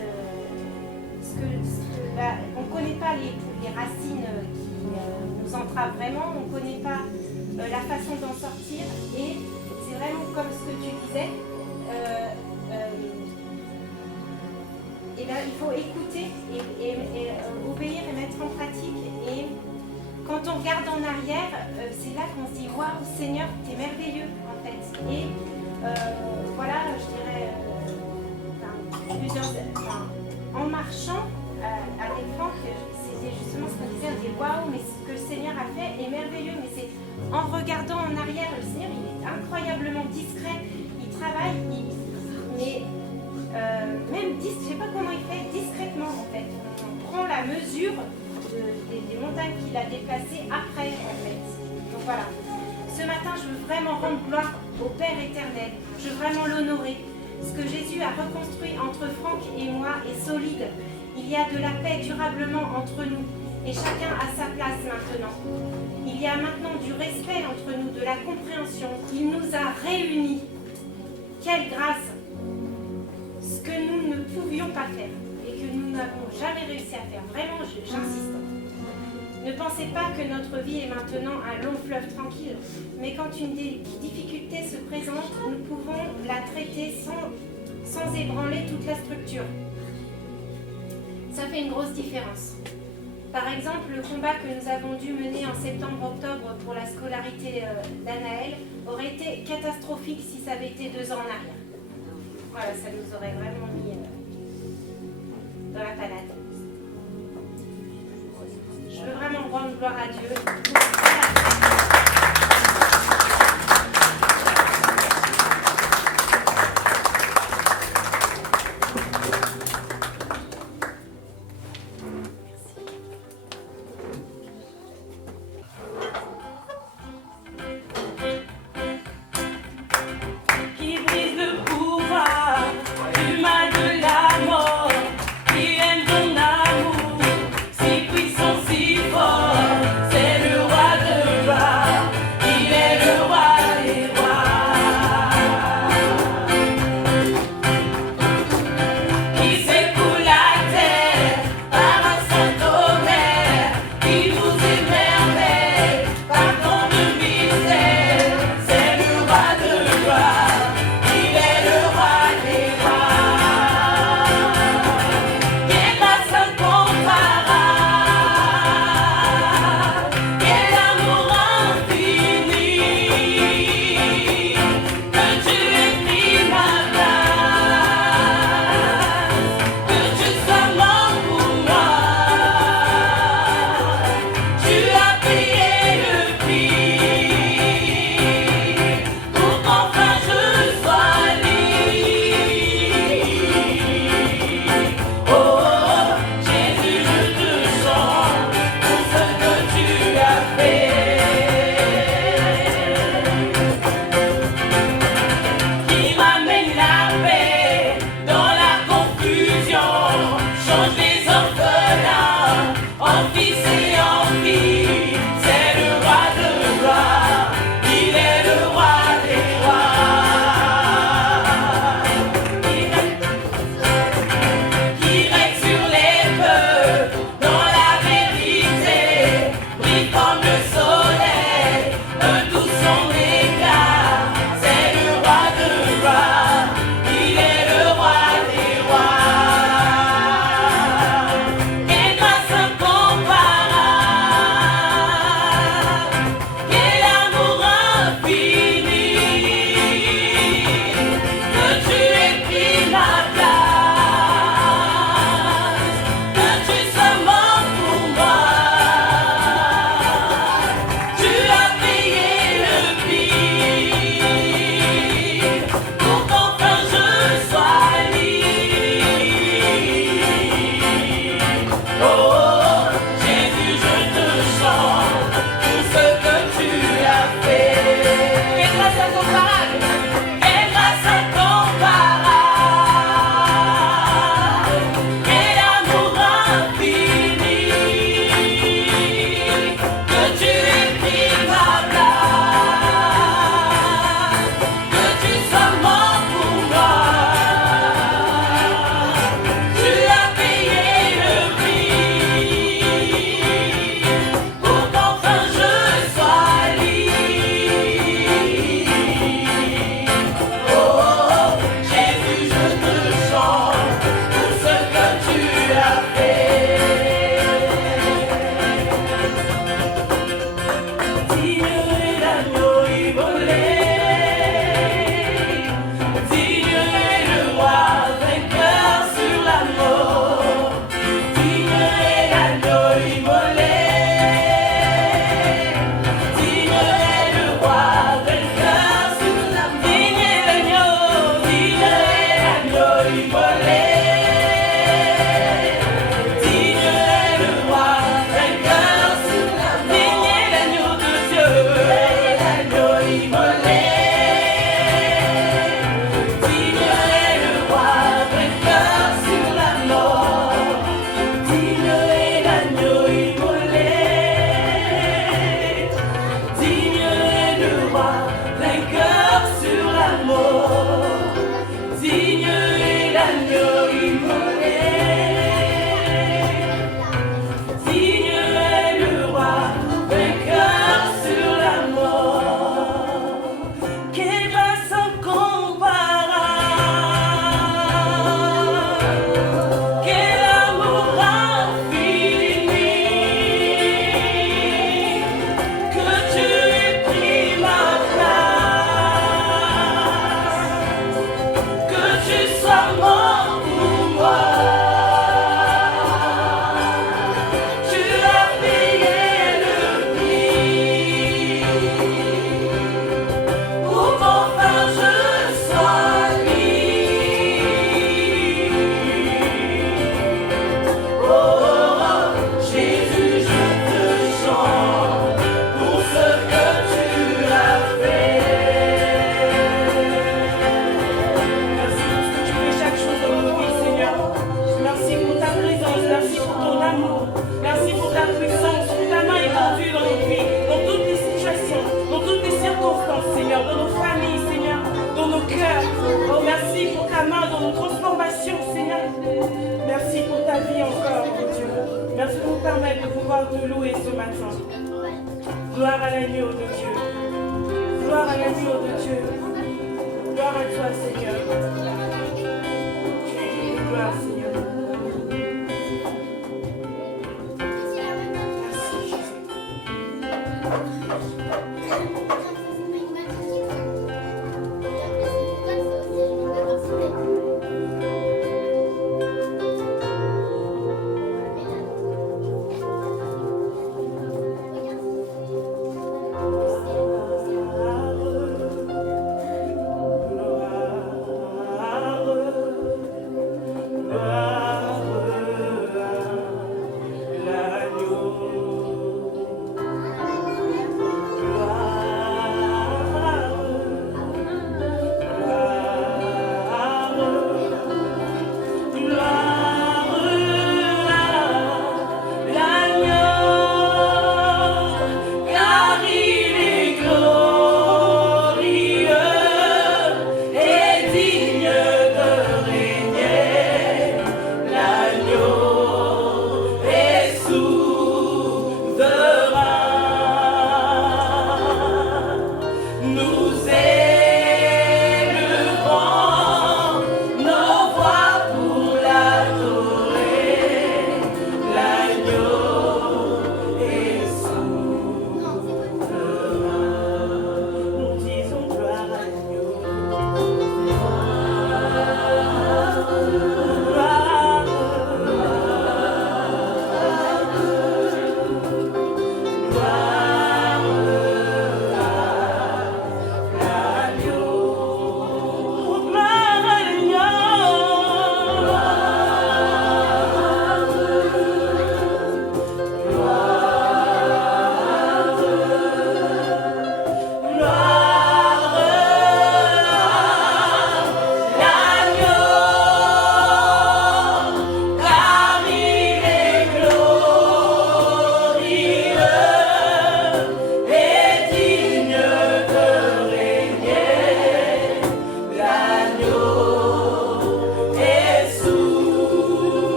on ne connaît pas les racines qui nous entravent vraiment, on ne connaît pas la façon d'en sortir, et c'est vraiment comme ce que tu disais. Et là, il faut écouter et obéir et mettre en pratique. Et quand on regarde en arrière, c'est là qu'on se dit « Waouh, Seigneur, t'es merveilleux » en fait. Et voilà, je dirais, en marchant avec Franck, c'était justement ce qu'on disait, on dit « Waouh, mais ce que le Seigneur a fait est merveilleux ». Mais c'est en regardant en arrière, le Seigneur, il est incroyablement discret, il travaille, mais... même, je ne sais pas comment il fait, discrètement en fait. On prend la mesure des montagnes qu'il a déplacées après en fait. Donc voilà. Ce matin, je veux vraiment rendre gloire au Père éternel. Je veux vraiment l'honorer. Ce que Jésus a reconstruit entre Franck et moi est solide. Il y a de la paix durablement entre nous. Et chacun a sa place maintenant. Il y a maintenant du respect entre nous, de la compréhension. Il nous a réunis. Quelle grâce! Ce que nous ne pouvions pas faire et que nous n'avons jamais réussi à faire. Vraiment, j'insiste. Ne pensez pas que notre vie est maintenant un long fleuve tranquille, mais quand une difficulté se présente, nous pouvons la traiter sans ébranler toute la structure. Ça fait une grosse différence. Par exemple, le combat que nous avons dû mener en septembre-octobre pour la scolarité d'Anaël aurait été catastrophique si ça avait été 2 ans en arrière. Voilà, ça nous aurait vraiment mis dans la panade. Je veux vraiment rendre gloire à Dieu. Qui brise le pouvoir du mal de la mort, qui aime ton amour, si puissant, si fort, c'est le roi permettre de pouvoir te louer ce matin. Gloire à l'agneau de Dieu. Gloire à l'agneau de Dieu. Gloire à toi, Seigneur. Tu es digne de gloire, Seigneur. Merci, Jésus. Gloire, gloire,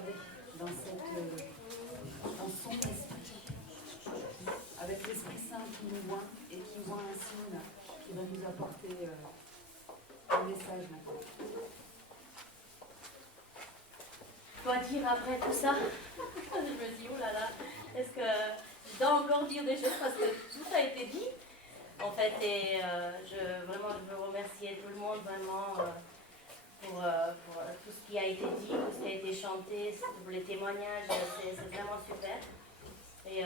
regardez, dans son esprit, avec l'Esprit Saint qui nous voit et qui voit un signe qui va nous apporter un message maintenant. Quoi dire après tout ça? Je me dis, oh là là, est-ce que je dois encore dire des choses parce que tout a été dit en fait, et vraiment je veux remercier tout le monde vraiment pour tout ce qui a été dit, tout ce qui a été chanté, pour les témoignages, c'est vraiment super. Et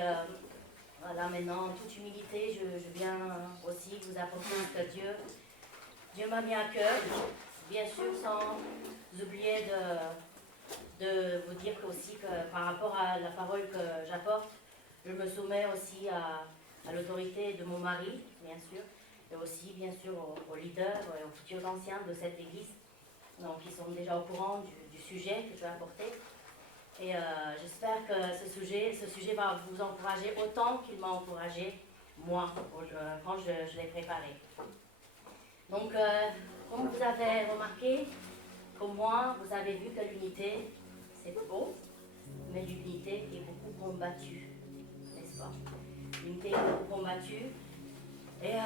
voilà, maintenant, en toute humilité, je viens aussi vous apporter ce que Dieu m'a mis à cœur, bien sûr sans oublier de vous dire aussi que par rapport à la parole que j'apporte, je me soumets aussi à l'autorité de mon mari, bien sûr, et aussi bien sûr aux leaders et aux futurs anciens de cette église, donc ils sont déjà au courant du sujet que je vais apporter. Et j'espère que ce sujet va vous encourager autant qu'il m'a encouragé moi quand je l'ai préparé. Donc, comme vous avez remarqué, comme moi, vous avez vu que l'unité, c'est beau, mais l'unité est beaucoup combattue, n'est-ce pas? L'unité est beaucoup combattue. Et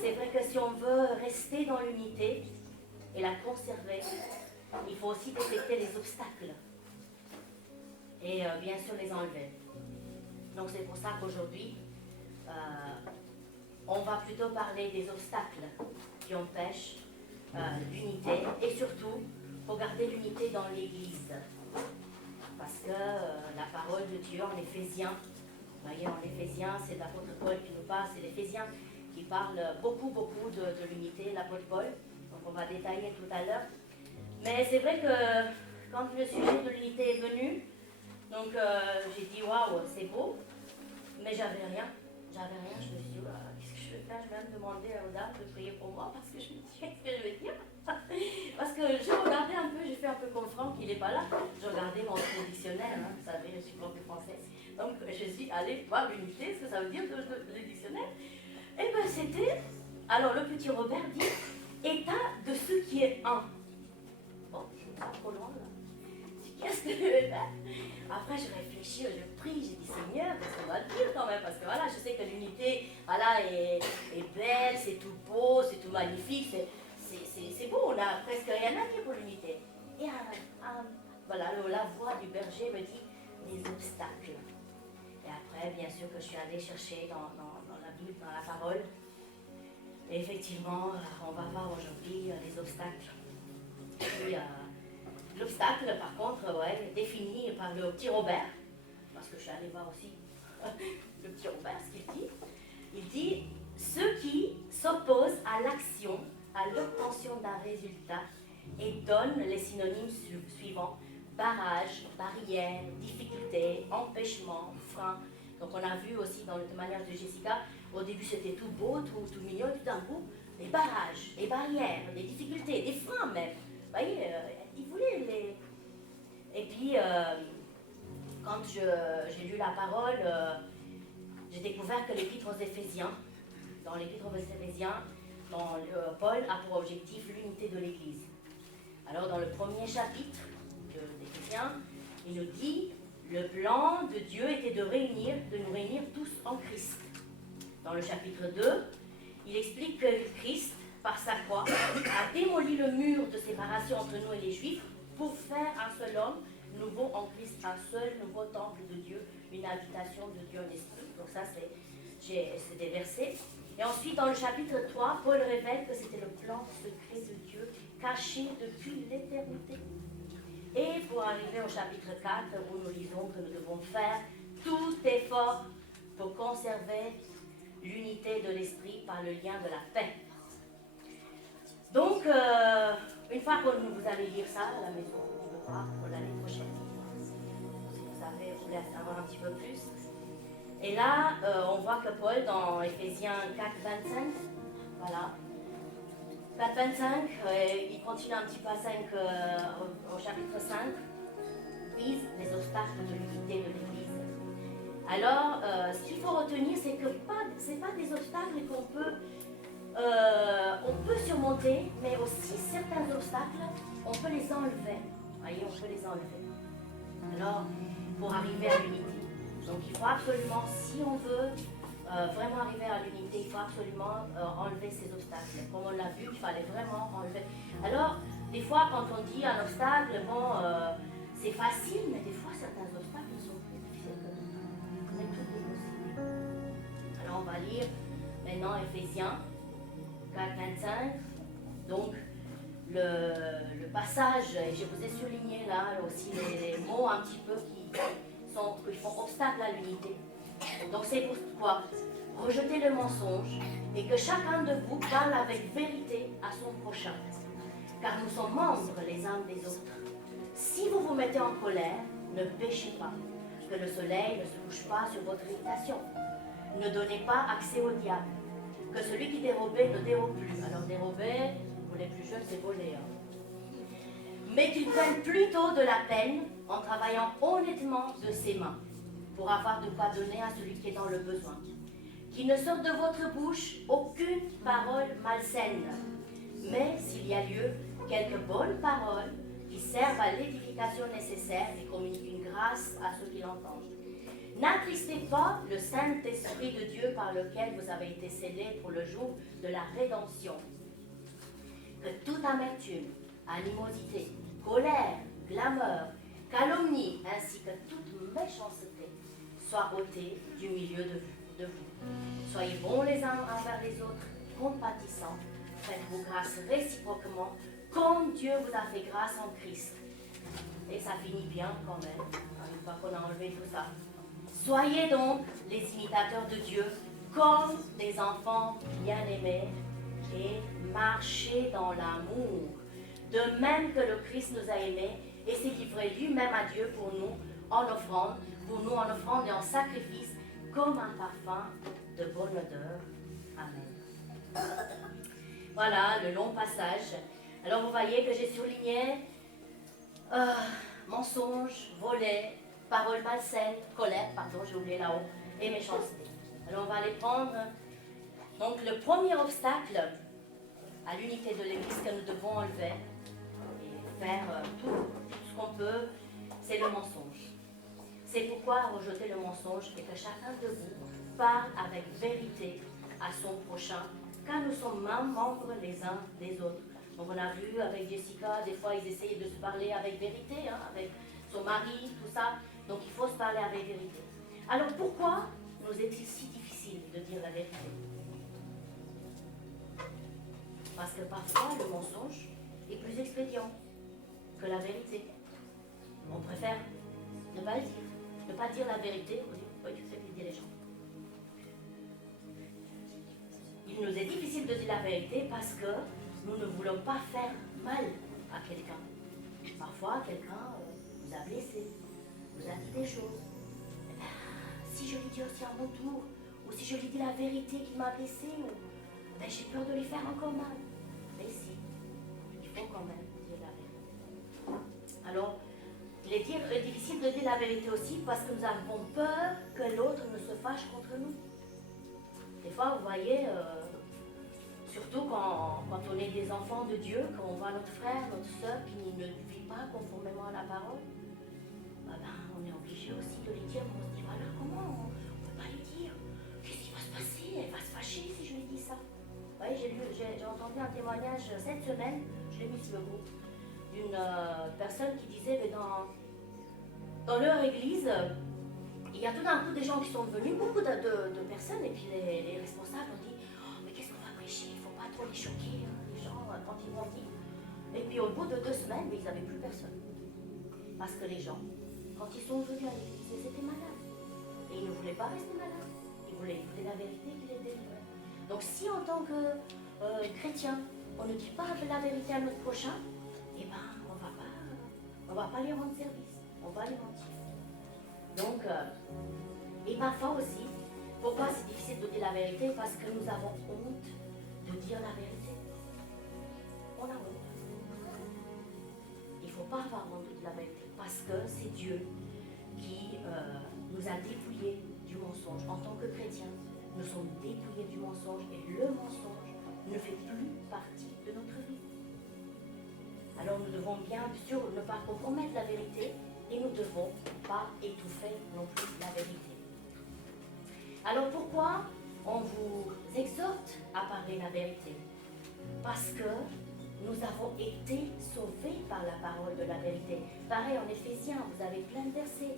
c'est vrai que si on veut rester dans l'unité et la conserver, il faut aussi détecter les obstacles et bien sûr les enlever. Donc c'est pour ça qu'aujourd'hui, on va plutôt parler des obstacles qui empêchent l'unité et surtout, il faut garder l'unité dans l'Église. Parce que la parole de Dieu en Éphésiens, vous voyez, en Éphésiens, c'est l'apôtre Paul qui nous parle, c'est l'Éphésiens qui parle beaucoup de l'unité, l'apôtre Paul. Donc on va détailler tout à l'heure. Mais c'est vrai que quand le sujet de l'unité est venu, donc j'ai dit waouh, c'est beau, mais j'avais rien. Je me suis dit, qu'est-ce que je vais faire? Je vais me demander aux dames de prier pour moi parce que je me dis, qu'est-ce que je vais dire? Parce que je regardais un peu, j'ai fait un peu comme Franck, il n'est pas là. Je regardais mon dictionnaire, hein, vous savez, je suis prof de français. Donc je suis allée voir l'unité, ce que ça veut dire le dictionnaire. Et bien c'était, alors le petit Robert dit, état de ce qui est un. Bon, je suis pas trop loin là. Qu'est-ce que je vais faire? Après, je réfléchis, je prie, j'ai dit Seigneur, qu'est-ce qu'on va dire quand même? Parce que voilà, je sais que l'unité, voilà, est belle, c'est tout beau, c'est tout magnifique, c'est beau, on n'a presque rien à dire pour l'unité. Et voilà, la voix du berger me dit les obstacles. Et après, bien sûr, que je suis allée chercher dans la Bible, dans la parole. Et effectivement, on va voir aujourd'hui les obstacles. Et, l'obstacle, par contre, ouais, est défini par le petit Robert, parce que je suis allée voir aussi le petit Robert, ce qu'il dit. Il dit, ceux qui s'opposent à l'action, à l'obtention d'un résultat, et donnent les synonymes suivants, barrage, barrière, difficulté, empêchement, frein. Donc on a vu aussi dans le témoignage de Jessica, au début c'était tout beau, tout mignon, et tout d'un coup, des barrages, des barrières, des difficultés, des freins même. Vous voyez, il voulait les... Et puis, quand j'ai lu la parole, j'ai découvert que l'Épître aux Éphésiens, dans l'Épître aux Éphésiens, Paul a pour objectif l'unité de l'Église. Alors, dans le premier chapitre d'Éphésiens, il nous dit, le plan de Dieu était de nous réunir tous en Christ. Dans le chapitre 2, il explique que Christ, par sa croix, a démoli le mur de séparation entre nous et les Juifs pour faire un seul homme nouveau en Christ, un seul nouveau temple de Dieu, une habitation de Dieu en esprit. Donc ça, c'est des versets. Et ensuite, dans le chapitre 3, Paul révèle que c'était le plan secret de Dieu, caché depuis l'éternité. Et pour arriver au chapitre 4, où nous lisons que nous devons faire tout effort pour conserver l'unité de l'esprit par le lien de la paix. Donc, une fois que vous allez lire ça à la maison, je veux voir pour l'année prochaine, si vous voulez savoir un petit peu plus. Et là, on voit que Paul, dans Éphésiens 4, 25, voilà, 4, 25, il continue un petit peu au chapitre 5, vise les obstacles de l'unité de l'Église. Alors, ce qu'il faut retenir, c'est que ce n'est pas des obstacles on peut surmonter, mais aussi certains obstacles, on peut les enlever. Vous voyez, on peut les enlever. arriver à l'unité. Donc il faut absolument, si on veut vraiment arriver à l'unité, il faut absolument enlever ces obstacles. Comme on l'a vu, il fallait vraiment enlever. Alors, des fois, quand on dit un obstacle, bon, c'est facile, mais des fois, certains obstacles sont plus difficiles que d'autres. On est tous des possibles. Alors, on va lire maintenant Éphésiens 4, 25. Donc, le passage, et je vous ai souligné là aussi les mots un petit peu qui font obstacle à l'unité. Donc c'est pourquoi rejetez le mensonge et que chacun de vous parle avec vérité à son prochain, car nous sommes membres les uns des autres. Si vous vous mettez en colère, ne péchez pas, que le soleil ne se couche pas sur votre irritation. Ne donnez pas accès au diable, que celui qui dérobait ne dérobe plus. Alors dérober, pour les plus jeunes, c'est voler. Mais qu'il prenne plutôt de la peine en travaillant honnêtement de ses mains, pour avoir de quoi donner à celui qui est dans le besoin. Qu'il ne sorte de votre bouche aucune parole malsaine, mais s'il y a lieu, quelques bonnes paroles qui servent à l'édification nécessaire et communiquent une grâce à ceux qui l'entendent. N'attristez pas le Saint-Esprit de Dieu par lequel vous avez été scellés pour le jour de la rédemption. Que toute amertume, animosité, colère, clameur, calomnie, ainsi que toute méchanceté soit ôtée du milieu de vous. Soyez bons les uns envers les autres, compatissants, faites-vous grâce réciproquement, comme Dieu vous a fait grâce en Christ. Et ça finit bien quand même, une fois qu'on a enlevé tout ça. Soyez donc les imitateurs de Dieu, comme des enfants bien-aimés, et marchez dans l'amour, de même que le Christ nous a aimés et s'est livré lui-même à Dieu pour nous en offrande et en sacrifice, comme un parfum de bonne odeur. Amen. Voilà le long passage. Alors vous voyez que j'ai souligné mensonge, volet, parole malsaine, colère, pardon, j'ai oublié là-haut, et méchanceté. Alors on va les prendre. Donc le premier obstacle à l'unité de l'Église que nous devons enlever et faire tout ce qu'on peut, c'est le mensonge. C'est pourquoi rejeter le mensonge et que chacun de vous parle avec vérité à son prochain, car nous sommes membres les uns des autres. Donc on a vu avec Jessica, des fois ils essayaient de se parler avec vérité, avec son mari, tout ça. Donc il faut se parler avec vérité. Alors pourquoi nous est-il si difficile de dire la vérité? Parce que parfois le mensonge est plus expédient que la vérité. On préfère ne pas le dire. Ne pas dire la vérité, on dit, oui, tu fais plaider les gens. Il nous est difficile de dire la vérité parce que nous ne voulons pas faire mal à quelqu'un. Parfois, quelqu'un vous a blessé, vous a dit des choses. Eh ben, si je lui dis aussi à mon tour, ou si je lui dis la vérité qui m'a blessé, ben, j'ai peur de lui faire encore mal. Mais si, il faut quand même dire la vérité. Alors, il est difficile de dire la vérité aussi parce que nous avons peur que l'autre ne se fâche contre nous. Des fois, vous voyez, surtout quand on est des enfants de Dieu, quand on voit notre frère, notre soeur qui ne vit pas conformément à la parole, ben, on est obligé aussi de lui dire, on se dit, voilà, comment on ne peut pas lui dire? Qu'est-ce qui va se passer? Elle va se fâcher si je lui dis ça. Vous voyez, j'ai entendu un témoignage cette semaine, je l'ai mis sur le groupe, d'une personne qui disait, mais dans leur église, il y a tout d'un coup des gens qui sont venus, beaucoup de personnes, et puis les responsables ont dit, oh, mais qu'est-ce qu'on va prêcher? Il ne faut pas trop les choquer, les gens, quand ils vont dire. Et puis au bout de 2 semaines, ils n'avaient plus personne. Parce que les gens, quand ils sont venus à l'église, ils étaient malades. Et ils ne voulaient pas rester malades. Ils voulaient écouter la vérité qui les délivrait. Donc si en tant que chrétien, on ne dit pas la vérité à notre prochain, eh ben, on va pas les rendre service. On va les mentir. Donc, et parfois aussi, pourquoi c'est difficile de dire la vérité? Parce que nous avons honte de dire la vérité. On a honte. Il ne faut pas avoir honte de dire la vérité parce que c'est Dieu qui nous a dépouillés du mensonge. En tant que chrétiens, nous sommes dépouillés du mensonge et le mensonge ne fait plus partie de notre vie. Alors nous devons bien sûr ne pas compromettre la vérité, et nous ne devons pas étouffer non plus la vérité. Alors pourquoi on vous exhorte à parler la vérité? Parce que nous avons été sauvés par la parole de la vérité. Pareil en Éphésiens, vous avez plein de versets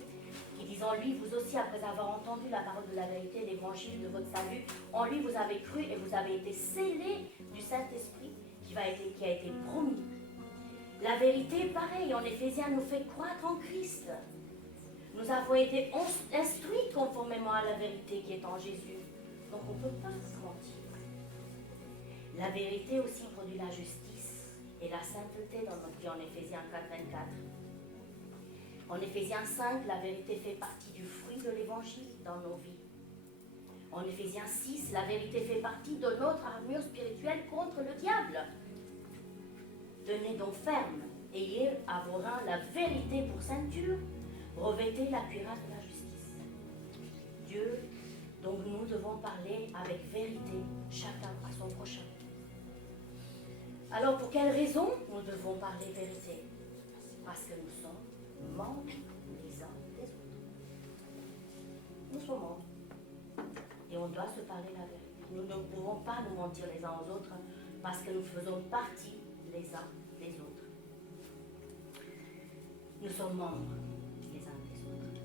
qui disent en lui, vous aussi, après avoir entendu la parole de la vérité, l'évangile de votre salut, en lui vous avez cru et vous avez été scellés du Saint-Esprit qui a été promis. La vérité, pareil, en Éphésiens, nous fait croître en Christ. Nous avons été instruits conformément à la vérité qui est en Jésus. Donc on ne peut pas se mentir. La vérité aussi produit la justice et la sainteté dans notre vie en Éphésiens 4, 24. En Éphésiens 5, la vérité fait partie du fruit de l'évangile dans nos vies. En Éphésiens 6, la vérité fait partie de notre armure spirituelle contre le diable. Tenez donc ferme, ayez à vos reins la vérité pour ceinture, revêtez la cuirasse de la justice. Dieu, donc nous devons parler avec vérité, chacun à son prochain. Alors pour quelle raison nous devons parler vérité? Parce que nous sommes membres les uns des autres. Nous sommes membres. Et on doit se parler la vérité. Nous ne pouvons pas nous mentir les uns aux autres parce que nous faisons partie les uns des autres. Nous sommes membres les uns des autres.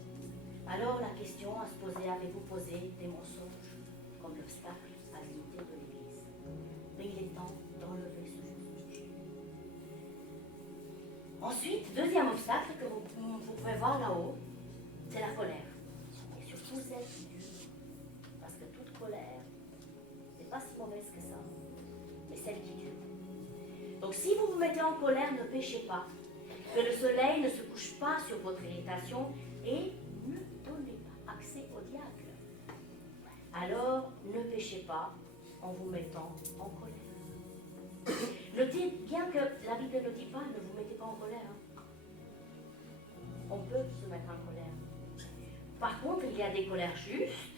Alors la question à se poser, avez-vous posé des mensonges comme l'obstacle à l'unité de l'Église? Mais il est temps d'enlever ce juge. Ensuite, deuxième obstacle que vous pouvez voir là-haut, c'est la colère. Et surtout celle qui dure. Parce que toute colère n'est pas si mauvaise que ça, mais celle qui dure. Donc si vous vous mettez en colère, ne péchez pas. Que le soleil ne se couche pas sur votre irritation et ne donnez pas accès au diable. Alors ne péchez pas en vous mettant en colère. Notez bien que la Bible ne dit pas ne vous mettez pas en colère. Hein. On peut se mettre en colère. Par contre, il y a des colères justes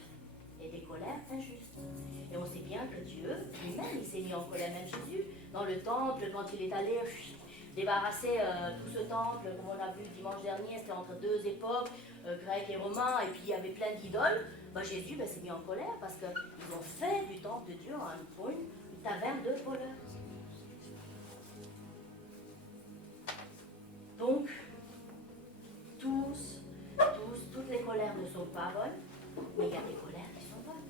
et des colères injustes. Et on sait bien que Dieu, lui-même, il s'est mis en colère, même Jésus, dans le temple, quand il est allé débarrasser tout ce temple, comme on a vu dimanche dernier, c'était entre deux époques, grecs et romains, et puis il y avait plein d'idoles. Jésus s'est mis en colère parce qu'ils ont fait du temple de Dieu une taverne de voleurs. Donc, toutes les colères ne sont pas bonnes, mais il y a des colères qui sont bonnes.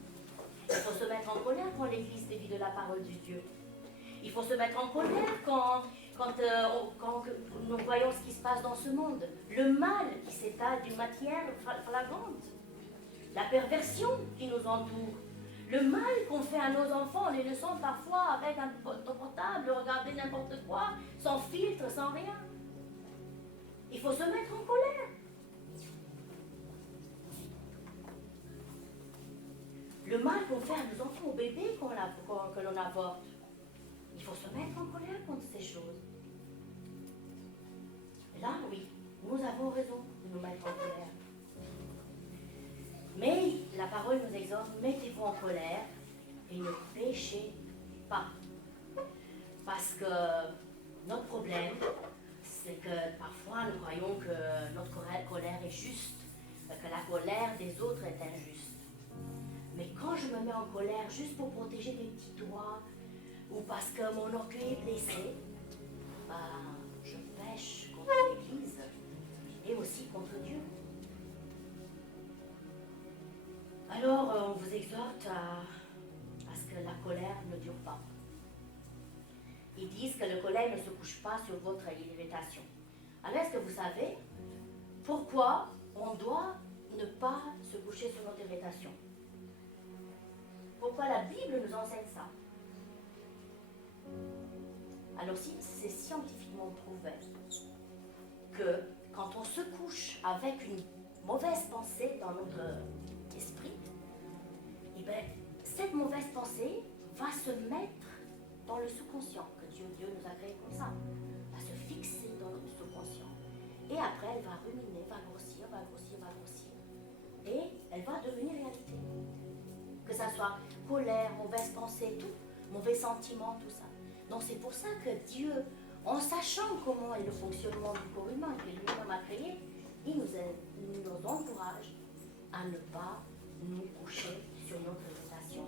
Il faut se mettre en colère quand l'Église dévie de la parole de Dieu. Il faut se mettre en colère quand nous voyons ce qui se passe dans ce monde. Le mal qui s'étale d'une matière flagrante. La perversion qui nous entoure. Le mal qu'on fait à nos enfants en les laissant parfois avec un portable, regarder n'importe quoi, sans filtre, sans rien. Il faut se mettre en colère. Le mal qu'on fait à nos enfants, aux bébés que l'on avorte. Il faut se mettre en colère contre ces choses. Là, oui, nous avons raison de nous mettre en colère. Mais la parole nous exhorte, mettez-vous en colère et ne péchez pas. Parce que notre problème, c'est que parfois nous croyons que notre colère est juste, que la colère des autres est injuste. Mais quand je me mets en colère juste pour protéger mes petits doigts, ou parce que mon orgueil est blessé, je pêche contre l'Église et aussi contre Dieu. Alors, on vous exhorte à ce que la colère ne dure pas. Ils disent que le colère ne se couche pas sur votre irritation. Alors, est-ce que vous savez pourquoi on doit ne pas se coucher sur notre irritation? Pourquoi la Bible nous enseigne ça? Alors, si c'est scientifiquement prouvé que quand on se couche avec une mauvaise pensée dans notre esprit, eh bien, cette mauvaise pensée va se mettre dans le sous-conscient, que Dieu nous a créé comme ça, va se fixer dans notre sous-conscient. Et après, elle va ruminer, va grossir, et elle va devenir réalité. Que ça soit colère, mauvaise pensée, tout, mauvais sentiments, tout ça. Donc c'est pour ça que Dieu, en sachant comment est le fonctionnement du corps humain qu'il lui-même a créé, il nous encourage à ne pas nous coucher sur notre réputation.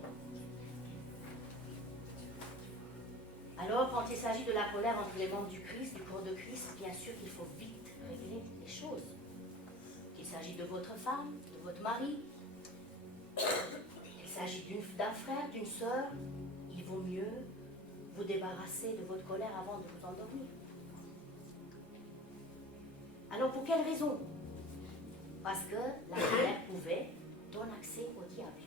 Alors, quand il s'agit de la colère entre les membres du Christ, du corps de Christ, bien sûr qu'il faut vite régler les choses. Qu'il s'agit de votre femme, de votre mari, qu'il s'agit d'un frère, d'une sœur, il vaut mieux vous débarrasser de votre colère avant de vous endormir. Alors, pour quelle raison? Parce que la colère pouvait donner accès au diable.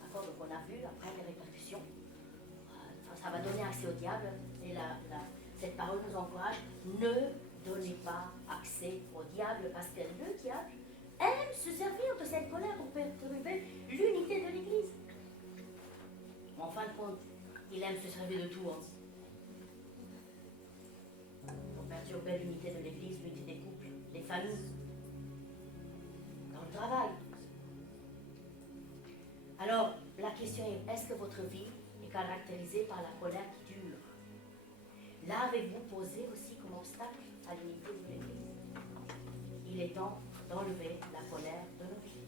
D'accord? Donc, on a vu après les répercussions. Ça va donner accès au diable. Et cette parole nous encourage, ne donnez pas accès au diable, parce que le diable aime se servir de cette colère pour perturber l'unité de l'Église. En fin de compte, il aime se servir de tout. Pour perturber l'unité de l'Église, l'unité des couples, des familles, dans le travail. Alors, la question est, est-ce que votre vie est caractérisée par la colère qui dure? L'avez-vous posé aussi comme obstacle à l'unité de l'Église? Il est temps d'enlever la colère de nos vies.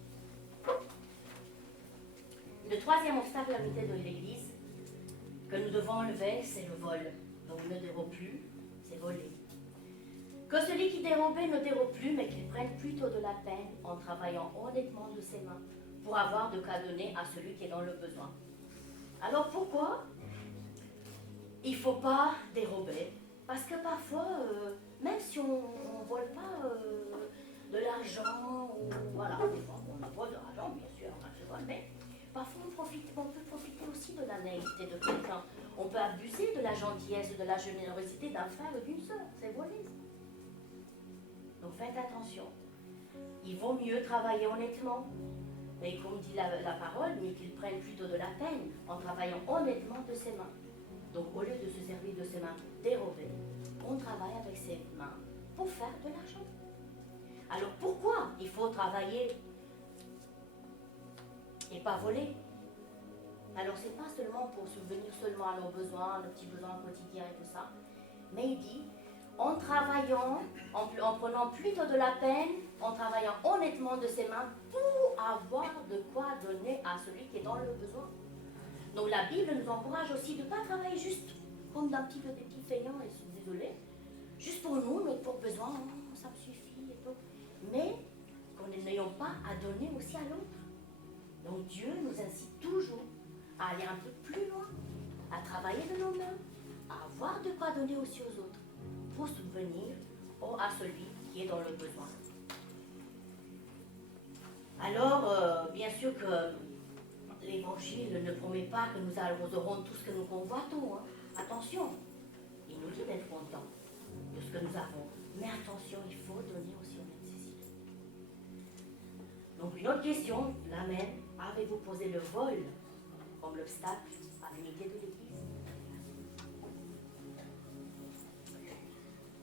Le troisième obstacle à l'unité de l'Église que nous devons enlever, c'est le vol. Donc ne dérobe plus, c'est voler. Que celui qui dérobait ne dérobe plus, mais qu'il prenne plutôt de la peine en travaillant honnêtement de ses mains pour avoir de quoi donner à celui qui est dans le besoin. Alors pourquoi il ne faut pas dérober? Parce que parfois, même si on ne vole pas de l'argent, ou voilà, des fois on vole de l'argent, bien sûr, mais parfois on peut profiter aussi de la naïveté de quelqu'un. On peut abuser de la gentillesse, de la générosité d'un frère ou d'une sœur, c'est voler. Donc faites attention. Il vaut mieux travailler honnêtement. Mais comme dit la parole, mais qu'il prenne plutôt de la peine en travaillant honnêtement de ses mains. Donc au lieu de se servir de ses mains dérobées, on travaille avec ses mains pour faire de l'argent. Alors pourquoi il faut travailler et pas voler? Alors c'est pas seulement pour subvenir seulement à nos besoins, nos petits besoins quotidiens et tout ça, mais il dit en travaillant, en prenant plutôt de la peine, en travaillant honnêtement de ses mains pour avoir de quoi donner à celui qui est dans le besoin. Donc la Bible nous encourage aussi de ne pas travailler juste comme d'un petit peu des petits feignants, et je suis désolée, juste pour nous, notre besoin, ça me suffit et tout. Mais qu'on n'ayons pas à donner aussi à l'autre. Donc Dieu nous incite toujours à aller un peu plus loin, à travailler de nos mains, à avoir de quoi donner aussi aux autres, pour subvenir à celui qui est dans le besoin. Alors, bien sûr que l'Évangile ne promet pas que nous aurons tout ce que nous convoitons. Attention, il nous dit d'être contents de ce que nous avons. Mais attention, il faut donner aussi aux nécessités. Donc une autre question, la même, avez-vous posé le vol comme l'obstacle à l'unité de l'Église?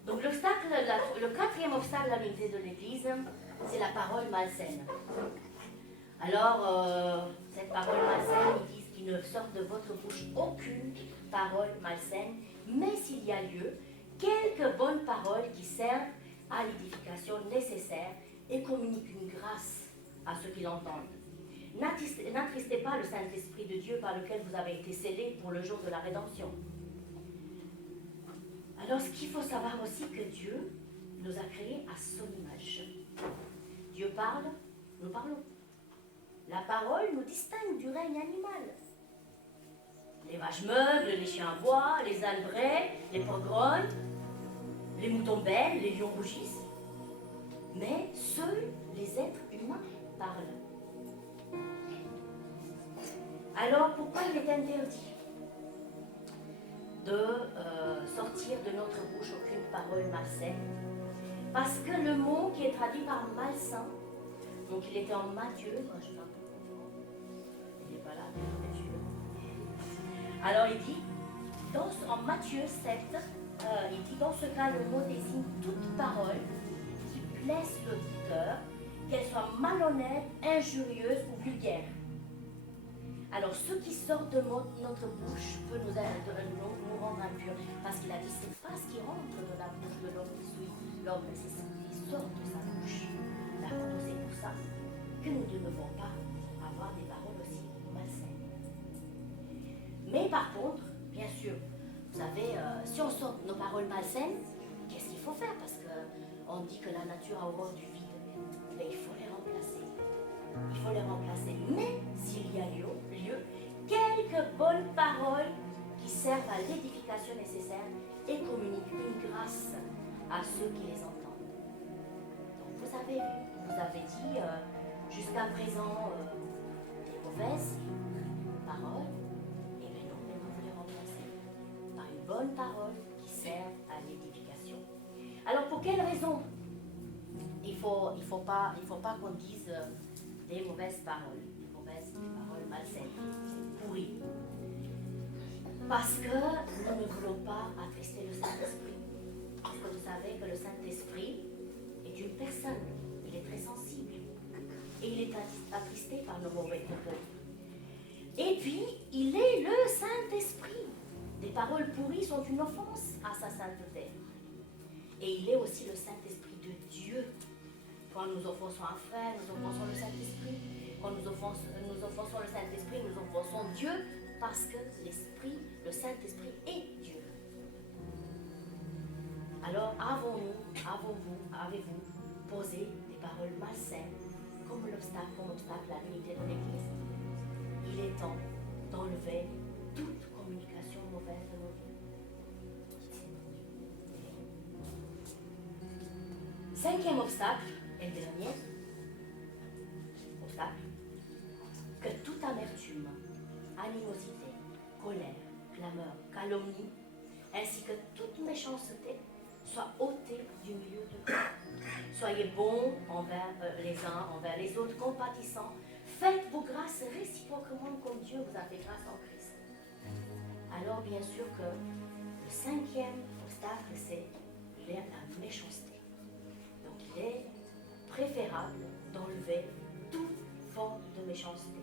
Donc l'obstacle, le quatrième obstacle à l'unité de l'Église, c'est la parole malsaine. Alors, cette parole malsaine, ils disent qu'il ne sort de votre bouche aucune parole malsaine, mais s'il y a lieu, quelques bonnes paroles qui servent à l'édification nécessaire et communiquent une grâce à ceux qui l'entendent. N'attristez pas le Saint-Esprit de Dieu par lequel vous avez été scellés pour le jour de la rédemption. Alors, ce qu'il faut savoir aussi, que Dieu nous a créés à son image. Dieu parle, nous parlons. La parole nous distingue du règne animal. Les vaches meuglent, les chiens aboient, les ânes braient, les porcs grognent, les moutons bêlent, les lions rougissent. Mais seuls les êtres humains parlent. Alors, pourquoi il est interdit de sortir de notre bouche aucune parole malsaine? Parce que le mot qui est traduit par malsain, donc il était en Matthieu, moi je suis un peu confondue, il n'est pas là, bien sûr. Alors il dit, en Matthieu 7, il dit, dans ce cas, le mot désigne toute parole qui blesse l'auditeur, qu'elle soit malhonnête, injurieuse ou vulgaire. Alors, ce qui sort de notre bouche peut nous rendre impurs. Parce qu'il a dit, c'est pas ce qui rentre de la bouche de l'homme qui suit l'homme, mais c'est ce qui sort de sa bouche. D'accord, donc c'est pour ça que nous ne devons pas avoir des paroles aussi malsaines. Mais par contre, bien sûr, vous savez, si on sort nos paroles malsaines, qu'est-ce qu'il faut faire? Parce qu'on dit que la nature a horreur du vide. Mais il faut les remplacer. Il faut les remplacer. Mais s'il y a lieu, quelques bonnes paroles qui servent à l'édification nécessaire et communiquent une grâce à ceux qui les entendent. Donc vous avez dit jusqu'à présent des mauvaises paroles, et maintenant vous les remplacer par une bonne parole qui sert à l'édification. Alors pour quelle raison il faut pas qu'on dise des mauvaises paroles malsaines, pourries? Parce que nous ne voulons pas attrister le Saint-Esprit. Parce que vous savez que le Saint-Esprit est une personne, il est très sensible. Et il est attristé par nos mauvais propos. Et puis, il est le Saint-Esprit. Des paroles pourries sont une offense à sa sainteté. Et il est aussi le Saint-Esprit de Dieu. Quand nous offensons un frère, nous offensons le Saint-Esprit. Quand nous offensons le Saint-Esprit, nous offensons Dieu parce que l'Esprit, le Saint-Esprit est Dieu. Alors, avez-vous posé des paroles malsaines comme obstacle à l'unité de l'Église? Il est temps d'enlever toute communication mauvaise de nos vies. Cinquième obstacle, et le dernier obstacle, que toute amertume, animosité, colère, clameur, calomnie, ainsi que toute méchanceté soit ôtée du milieu de vous. Soyez bons envers les uns, envers les autres, compatissants. Faites vos grâces réciproquement comme Dieu vous a fait grâce en Christ. Alors bien sûr que le cinquième obstacle, c'est la méchanceté. Donc il est préférable d'enlever toute forme de méchanceté.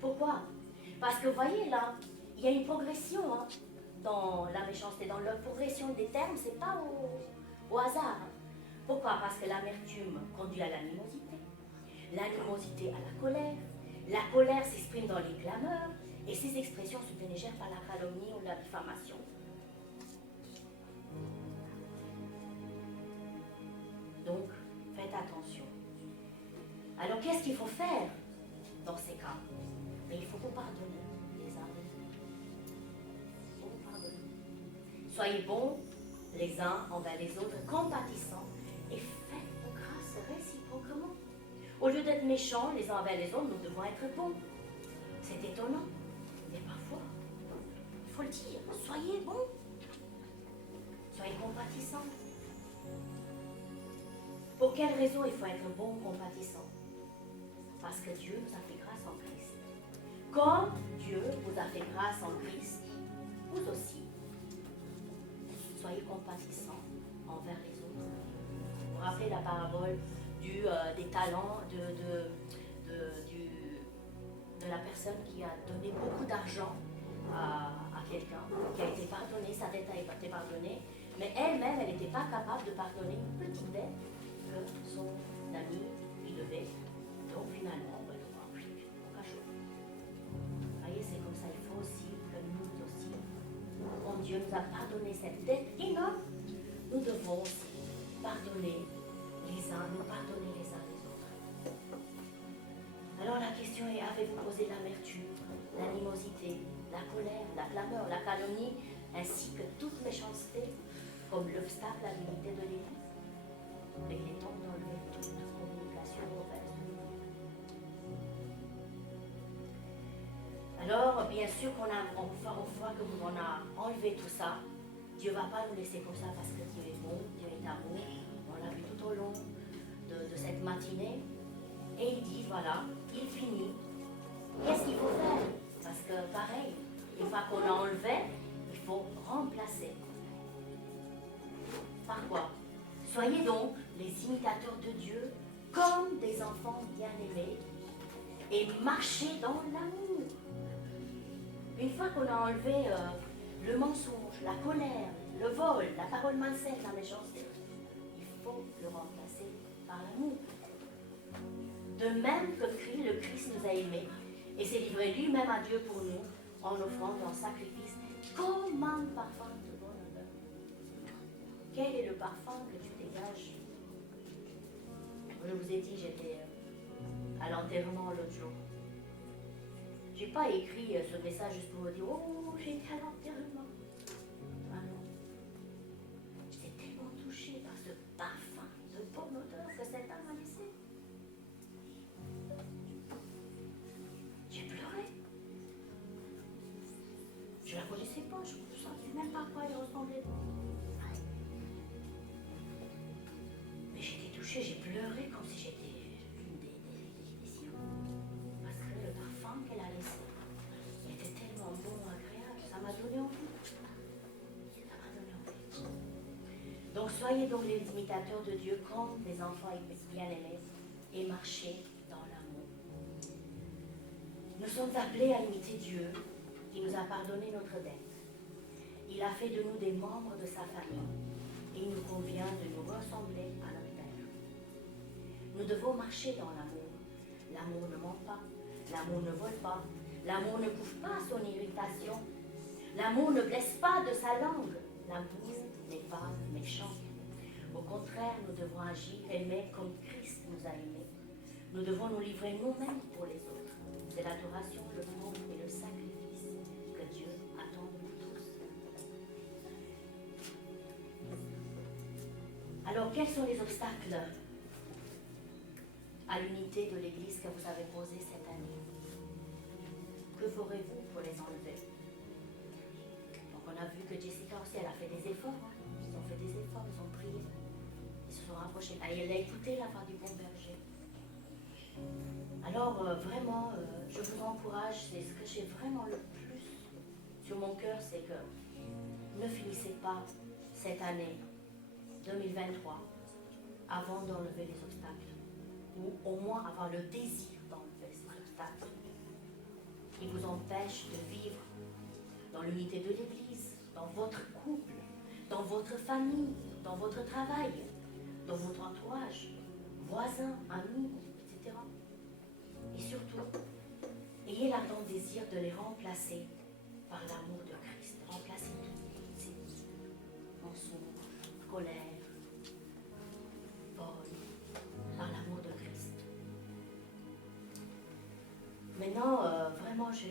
Pourquoi? Parce que vous voyez là, il y a une progression dans la méchanceté, dans la progression des termes, c'est pas au hasard. Pourquoi? Parce que l'amertume conduit à l'animosité, l'animosité à la colère s'exprime dans les clameurs, et ces expressions se dénigèrent par la calomnie ou la diffamation. Donc, faites attention. Alors, qu'est-ce qu'il faut faire dans ces cas? Mais il faut vous pardonner les uns les autres. Il faut vous pardonner. Soyez bons les uns envers les autres, compatissants, et faites vos grâces réciproquement. Au lieu d'être méchants les uns envers les autres, nous devons être bons. C'est étonnant, mais parfois, il faut le dire, soyez bons. Soyez compatissants. Pour quelle raison il faut être bon, compatissant? Parce que Dieu nous a fait grâce en Christ. Comme Dieu vous a fait grâce en Christ, vous aussi, soyez compatissants envers les autres. Vous vous rappelez la parabole des talents de la personne qui a donné beaucoup d'argent à quelqu'un, qui a été pardonné, sa dette a été pardonnée, mais elle-même, elle n'était pas capable de pardonner une petite dette que son ami lui devait. Donc finalement, on va devoir au cachot. Vous voyez, c'est comme ça, il faut aussi que nous aussi, quand Dieu nous a pardonné cette dette énorme, nous devons aussi pardonner les uns, nous pardonner les uns les autres. Alors la question est, avez-vous posé l'amertume, l'animosité, la colère, la clameur, la calomnie, ainsi que toute méchanceté, comme l'obstacle à l'unité de l'Église? Il est temps d'enlever toute communication mauvaise. Alors, bien sûr qu'on a, une fois que on a enlevé tout ça, Dieu ne va pas nous laisser comme ça parce que Dieu est bon, Dieu est amour. On l'a vu tout au long de cette matinée. Et il dit, voilà, il finit. Qu'est-ce qu'il faut faire? Parce que pareil, une fois qu'on a enlevé, il faut remplacer. Par quoi? Soyez donc les imitateurs de Dieu comme des enfants bien-aimés et marchez dans l'amour. Une fois qu'on a enlevé le mensonge, la colère, le vol, la parole malsaine, la méchanceté, il faut le remplacer par l'amour. De même que le Christ nous a aimés et s'est livré lui-même à Dieu pour nous en offrant un sacrifice comme un parfum de bonne odeur. Quel est le parfum que tu dégages? Je vous ai dit, j'étais à l'enterrement l'autre jour. J'ai pas écrit ce message juste pour vous dire « Oh, j'ai été à l'enterrement ». Ah non. J'étais tellement touchée par ce parfum de bonne odeur que cet homme m'a laissé. J'ai pleuré. Je la connaissais pas, je ne savais même pas à quoi elle ressemblait. Mais j'étais touchée, j'ai pleuré comme si j'étais l'une des siens. Parce que le parfum qu'elle a laissé était tellement bon, agréable, ça m'a donné envie. Ça m'a donné envie. Donc soyez donc les imitateurs de Dieu comme des enfants bien-aimés et marchez dans l'amour. Nous sommes appelés à imiter Dieu qui nous a pardonné notre dette. Il a fait de nous des membres de sa famille et il nous convient de nous ressembler à notre Père. Nous devons marcher dans l'amour. L'amour ne ment pas, l'amour ne vole pas, l'amour ne couvre pas son irritation, l'amour ne blesse pas de sa langue, l'amour n'est pas méchant. Au contraire, nous devons agir, aimer comme Christ nous a aimés. Nous devons nous livrer nous-mêmes pour les autres. C'est l'adoration, le don et le sacrifice que Dieu attend de nous tous. Alors, quels sont les obstacles à l'unité de l'Église que vous avez posés cette année? Que ferez-vous pour les enlever? Donc, on a vu que Jessica aussi, elle a fait des efforts. Hein. Ils ont fait des efforts, ils ont prié. Ils se sont rapprochés. Et elle a écouté la voix du bon berger. Alors, vraiment, je vous encourage, c'est ce que j'ai vraiment le plus sur mon cœur, c'est que ne finissez pas cette année 2023 avant d'enlever les obstacles, ou au moins avoir le désir d'enlever ces obstacles qui vous empêchent de vivre dans l'unité de l'Église, dans votre couple, dans votre famille, dans votre travail, dans votre entourage, voisins, amis, etc. Et surtout, ayez l'ardent désir de les remplacer par l'amour de Christ. Remplacer toutes ces mensonges, colère, vol, par l'amour de Christ. Maintenant, vraiment, je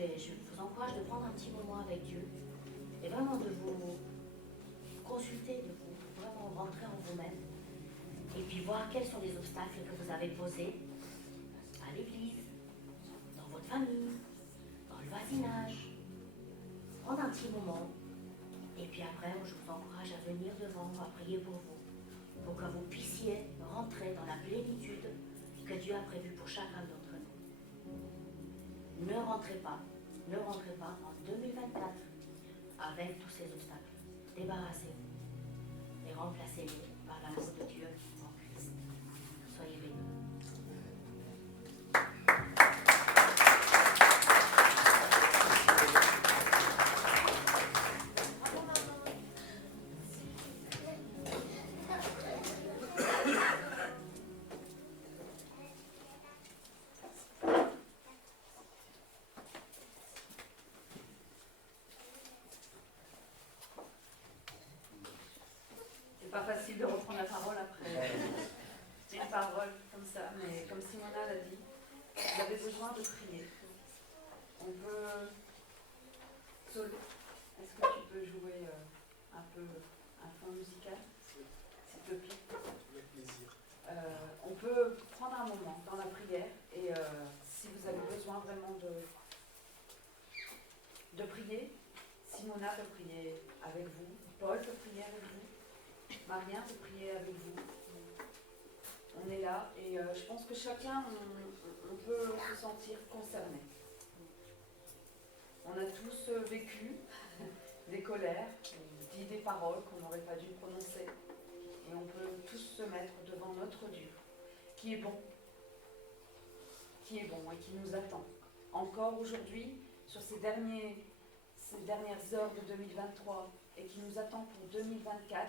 vous encourage de prendre un petit moment avec Dieu et vraiment de vous consulter, de vous vraiment rentrer en vous-même et puis voir quels sont les obstacles que vous avez posés à l'Église, dans votre famille, dans le voisinage. Prendre un petit moment et puis après, je vous encourage à venir devant, à prier pour vous, pour que vous puissiez rentrer dans la plénitude que Dieu a prévue pour chacun d'entre nous. Ne rentrez pas en 2024 avec tous ces obstacles. Débarrassez-vous et remplacez-les par l'amour de Dieu en Christ. Soyez bénis. C'est pas facile de reprendre la parole après une parole comme ça, mais comme Simona l'a dit, vous avez besoin de prier. On peut... Sol, est-ce que tu peux jouer un peu un fond musical, s'il te plaît? Avec plaisir. On peut prendre un moment dans la prière et si vous avez besoin vraiment de prier, Simona peut prier avec vous, Paul peut prier avec vous, Marien peut prier avec vous. On est là et je pense que chacun, on peut se sentir concerné. On a tous vécu des colères, dit des paroles qu'on n'aurait pas dû prononcer. Et on peut tous se mettre devant notre Dieu, qui est bon et qui nous attend. Encore aujourd'hui, sur ces dernières heures de 2023, et qui nous attend pour 2024,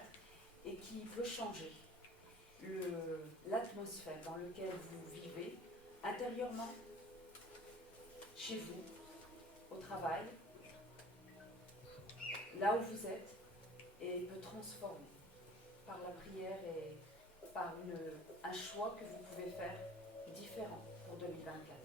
et qui peut changer. l'atmosphère dans laquelle vous vivez, intérieurement, chez vous, au travail, là où vous êtes, et peut transformer par la prière et par un choix que vous pouvez faire différent pour 2024.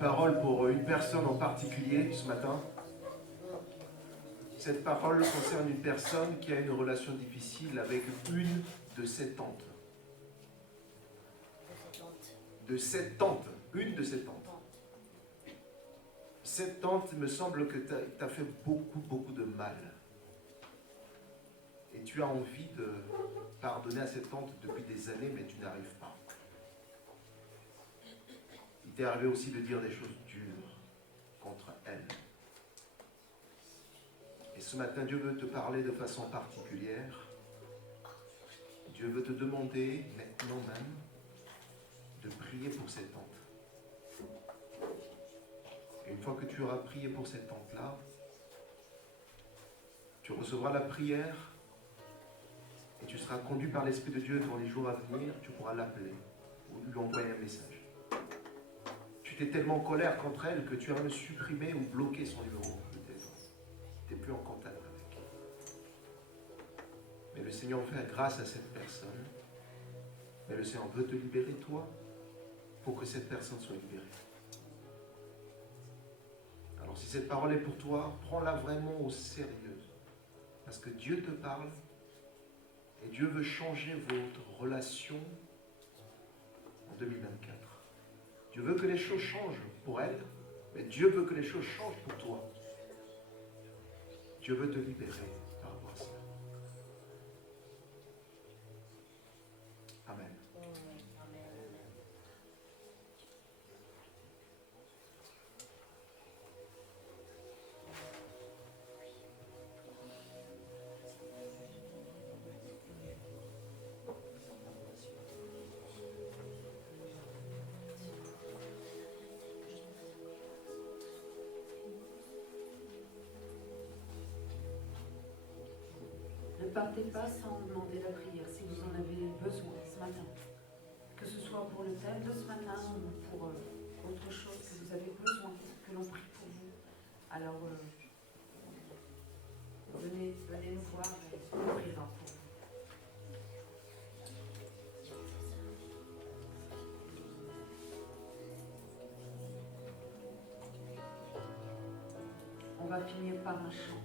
Parole pour une personne en particulier ce matin. Cette parole concerne une personne qui a une relation difficile avec une de ses tantes. De cette tante, une de ses tantes. Cette tante, il me semble que t'as fait beaucoup de mal. Et tu as envie de pardonner à cette tante depuis des années, mais tu n'arrives pas. Il t'est arrivé aussi de dire des choses dures contre elle. Et ce matin, Dieu veut te parler de façon particulière. Dieu veut te demander, maintenant même, de prier pour cette tante. Et une fois que tu auras prié pour cette tante-là, tu recevras la prière et tu seras conduit par l'Esprit de Dieu dans les jours à venir. Tu pourras l'appeler ou lui envoyer un message. Tu es tellement en colère contre elle que tu as même supprimé ou bloqué son numéro de téléphone. Tu n'es plus en contact avec elle. Mais le Seigneur fait grâce à cette personne. Mais le Seigneur veut te libérer, toi, pour que cette personne soit libérée. Alors si cette parole est pour toi, prends-la vraiment au sérieux. Parce que Dieu te parle et Dieu veut changer votre relation en 2024. Dieu veut que les choses changent pour elle, mais Dieu veut que les choses changent pour toi. Dieu veut te libérer par rapport à cela. Amen. Ne partez pas sans demander la prière si vous en avez besoin ce matin. Que ce soit pour le thème de ce matin ou pour autre chose que vous avez besoin, que l'on prie pour vous. Alors, venez nous voir et on priera pour vous. On va finir par un chant.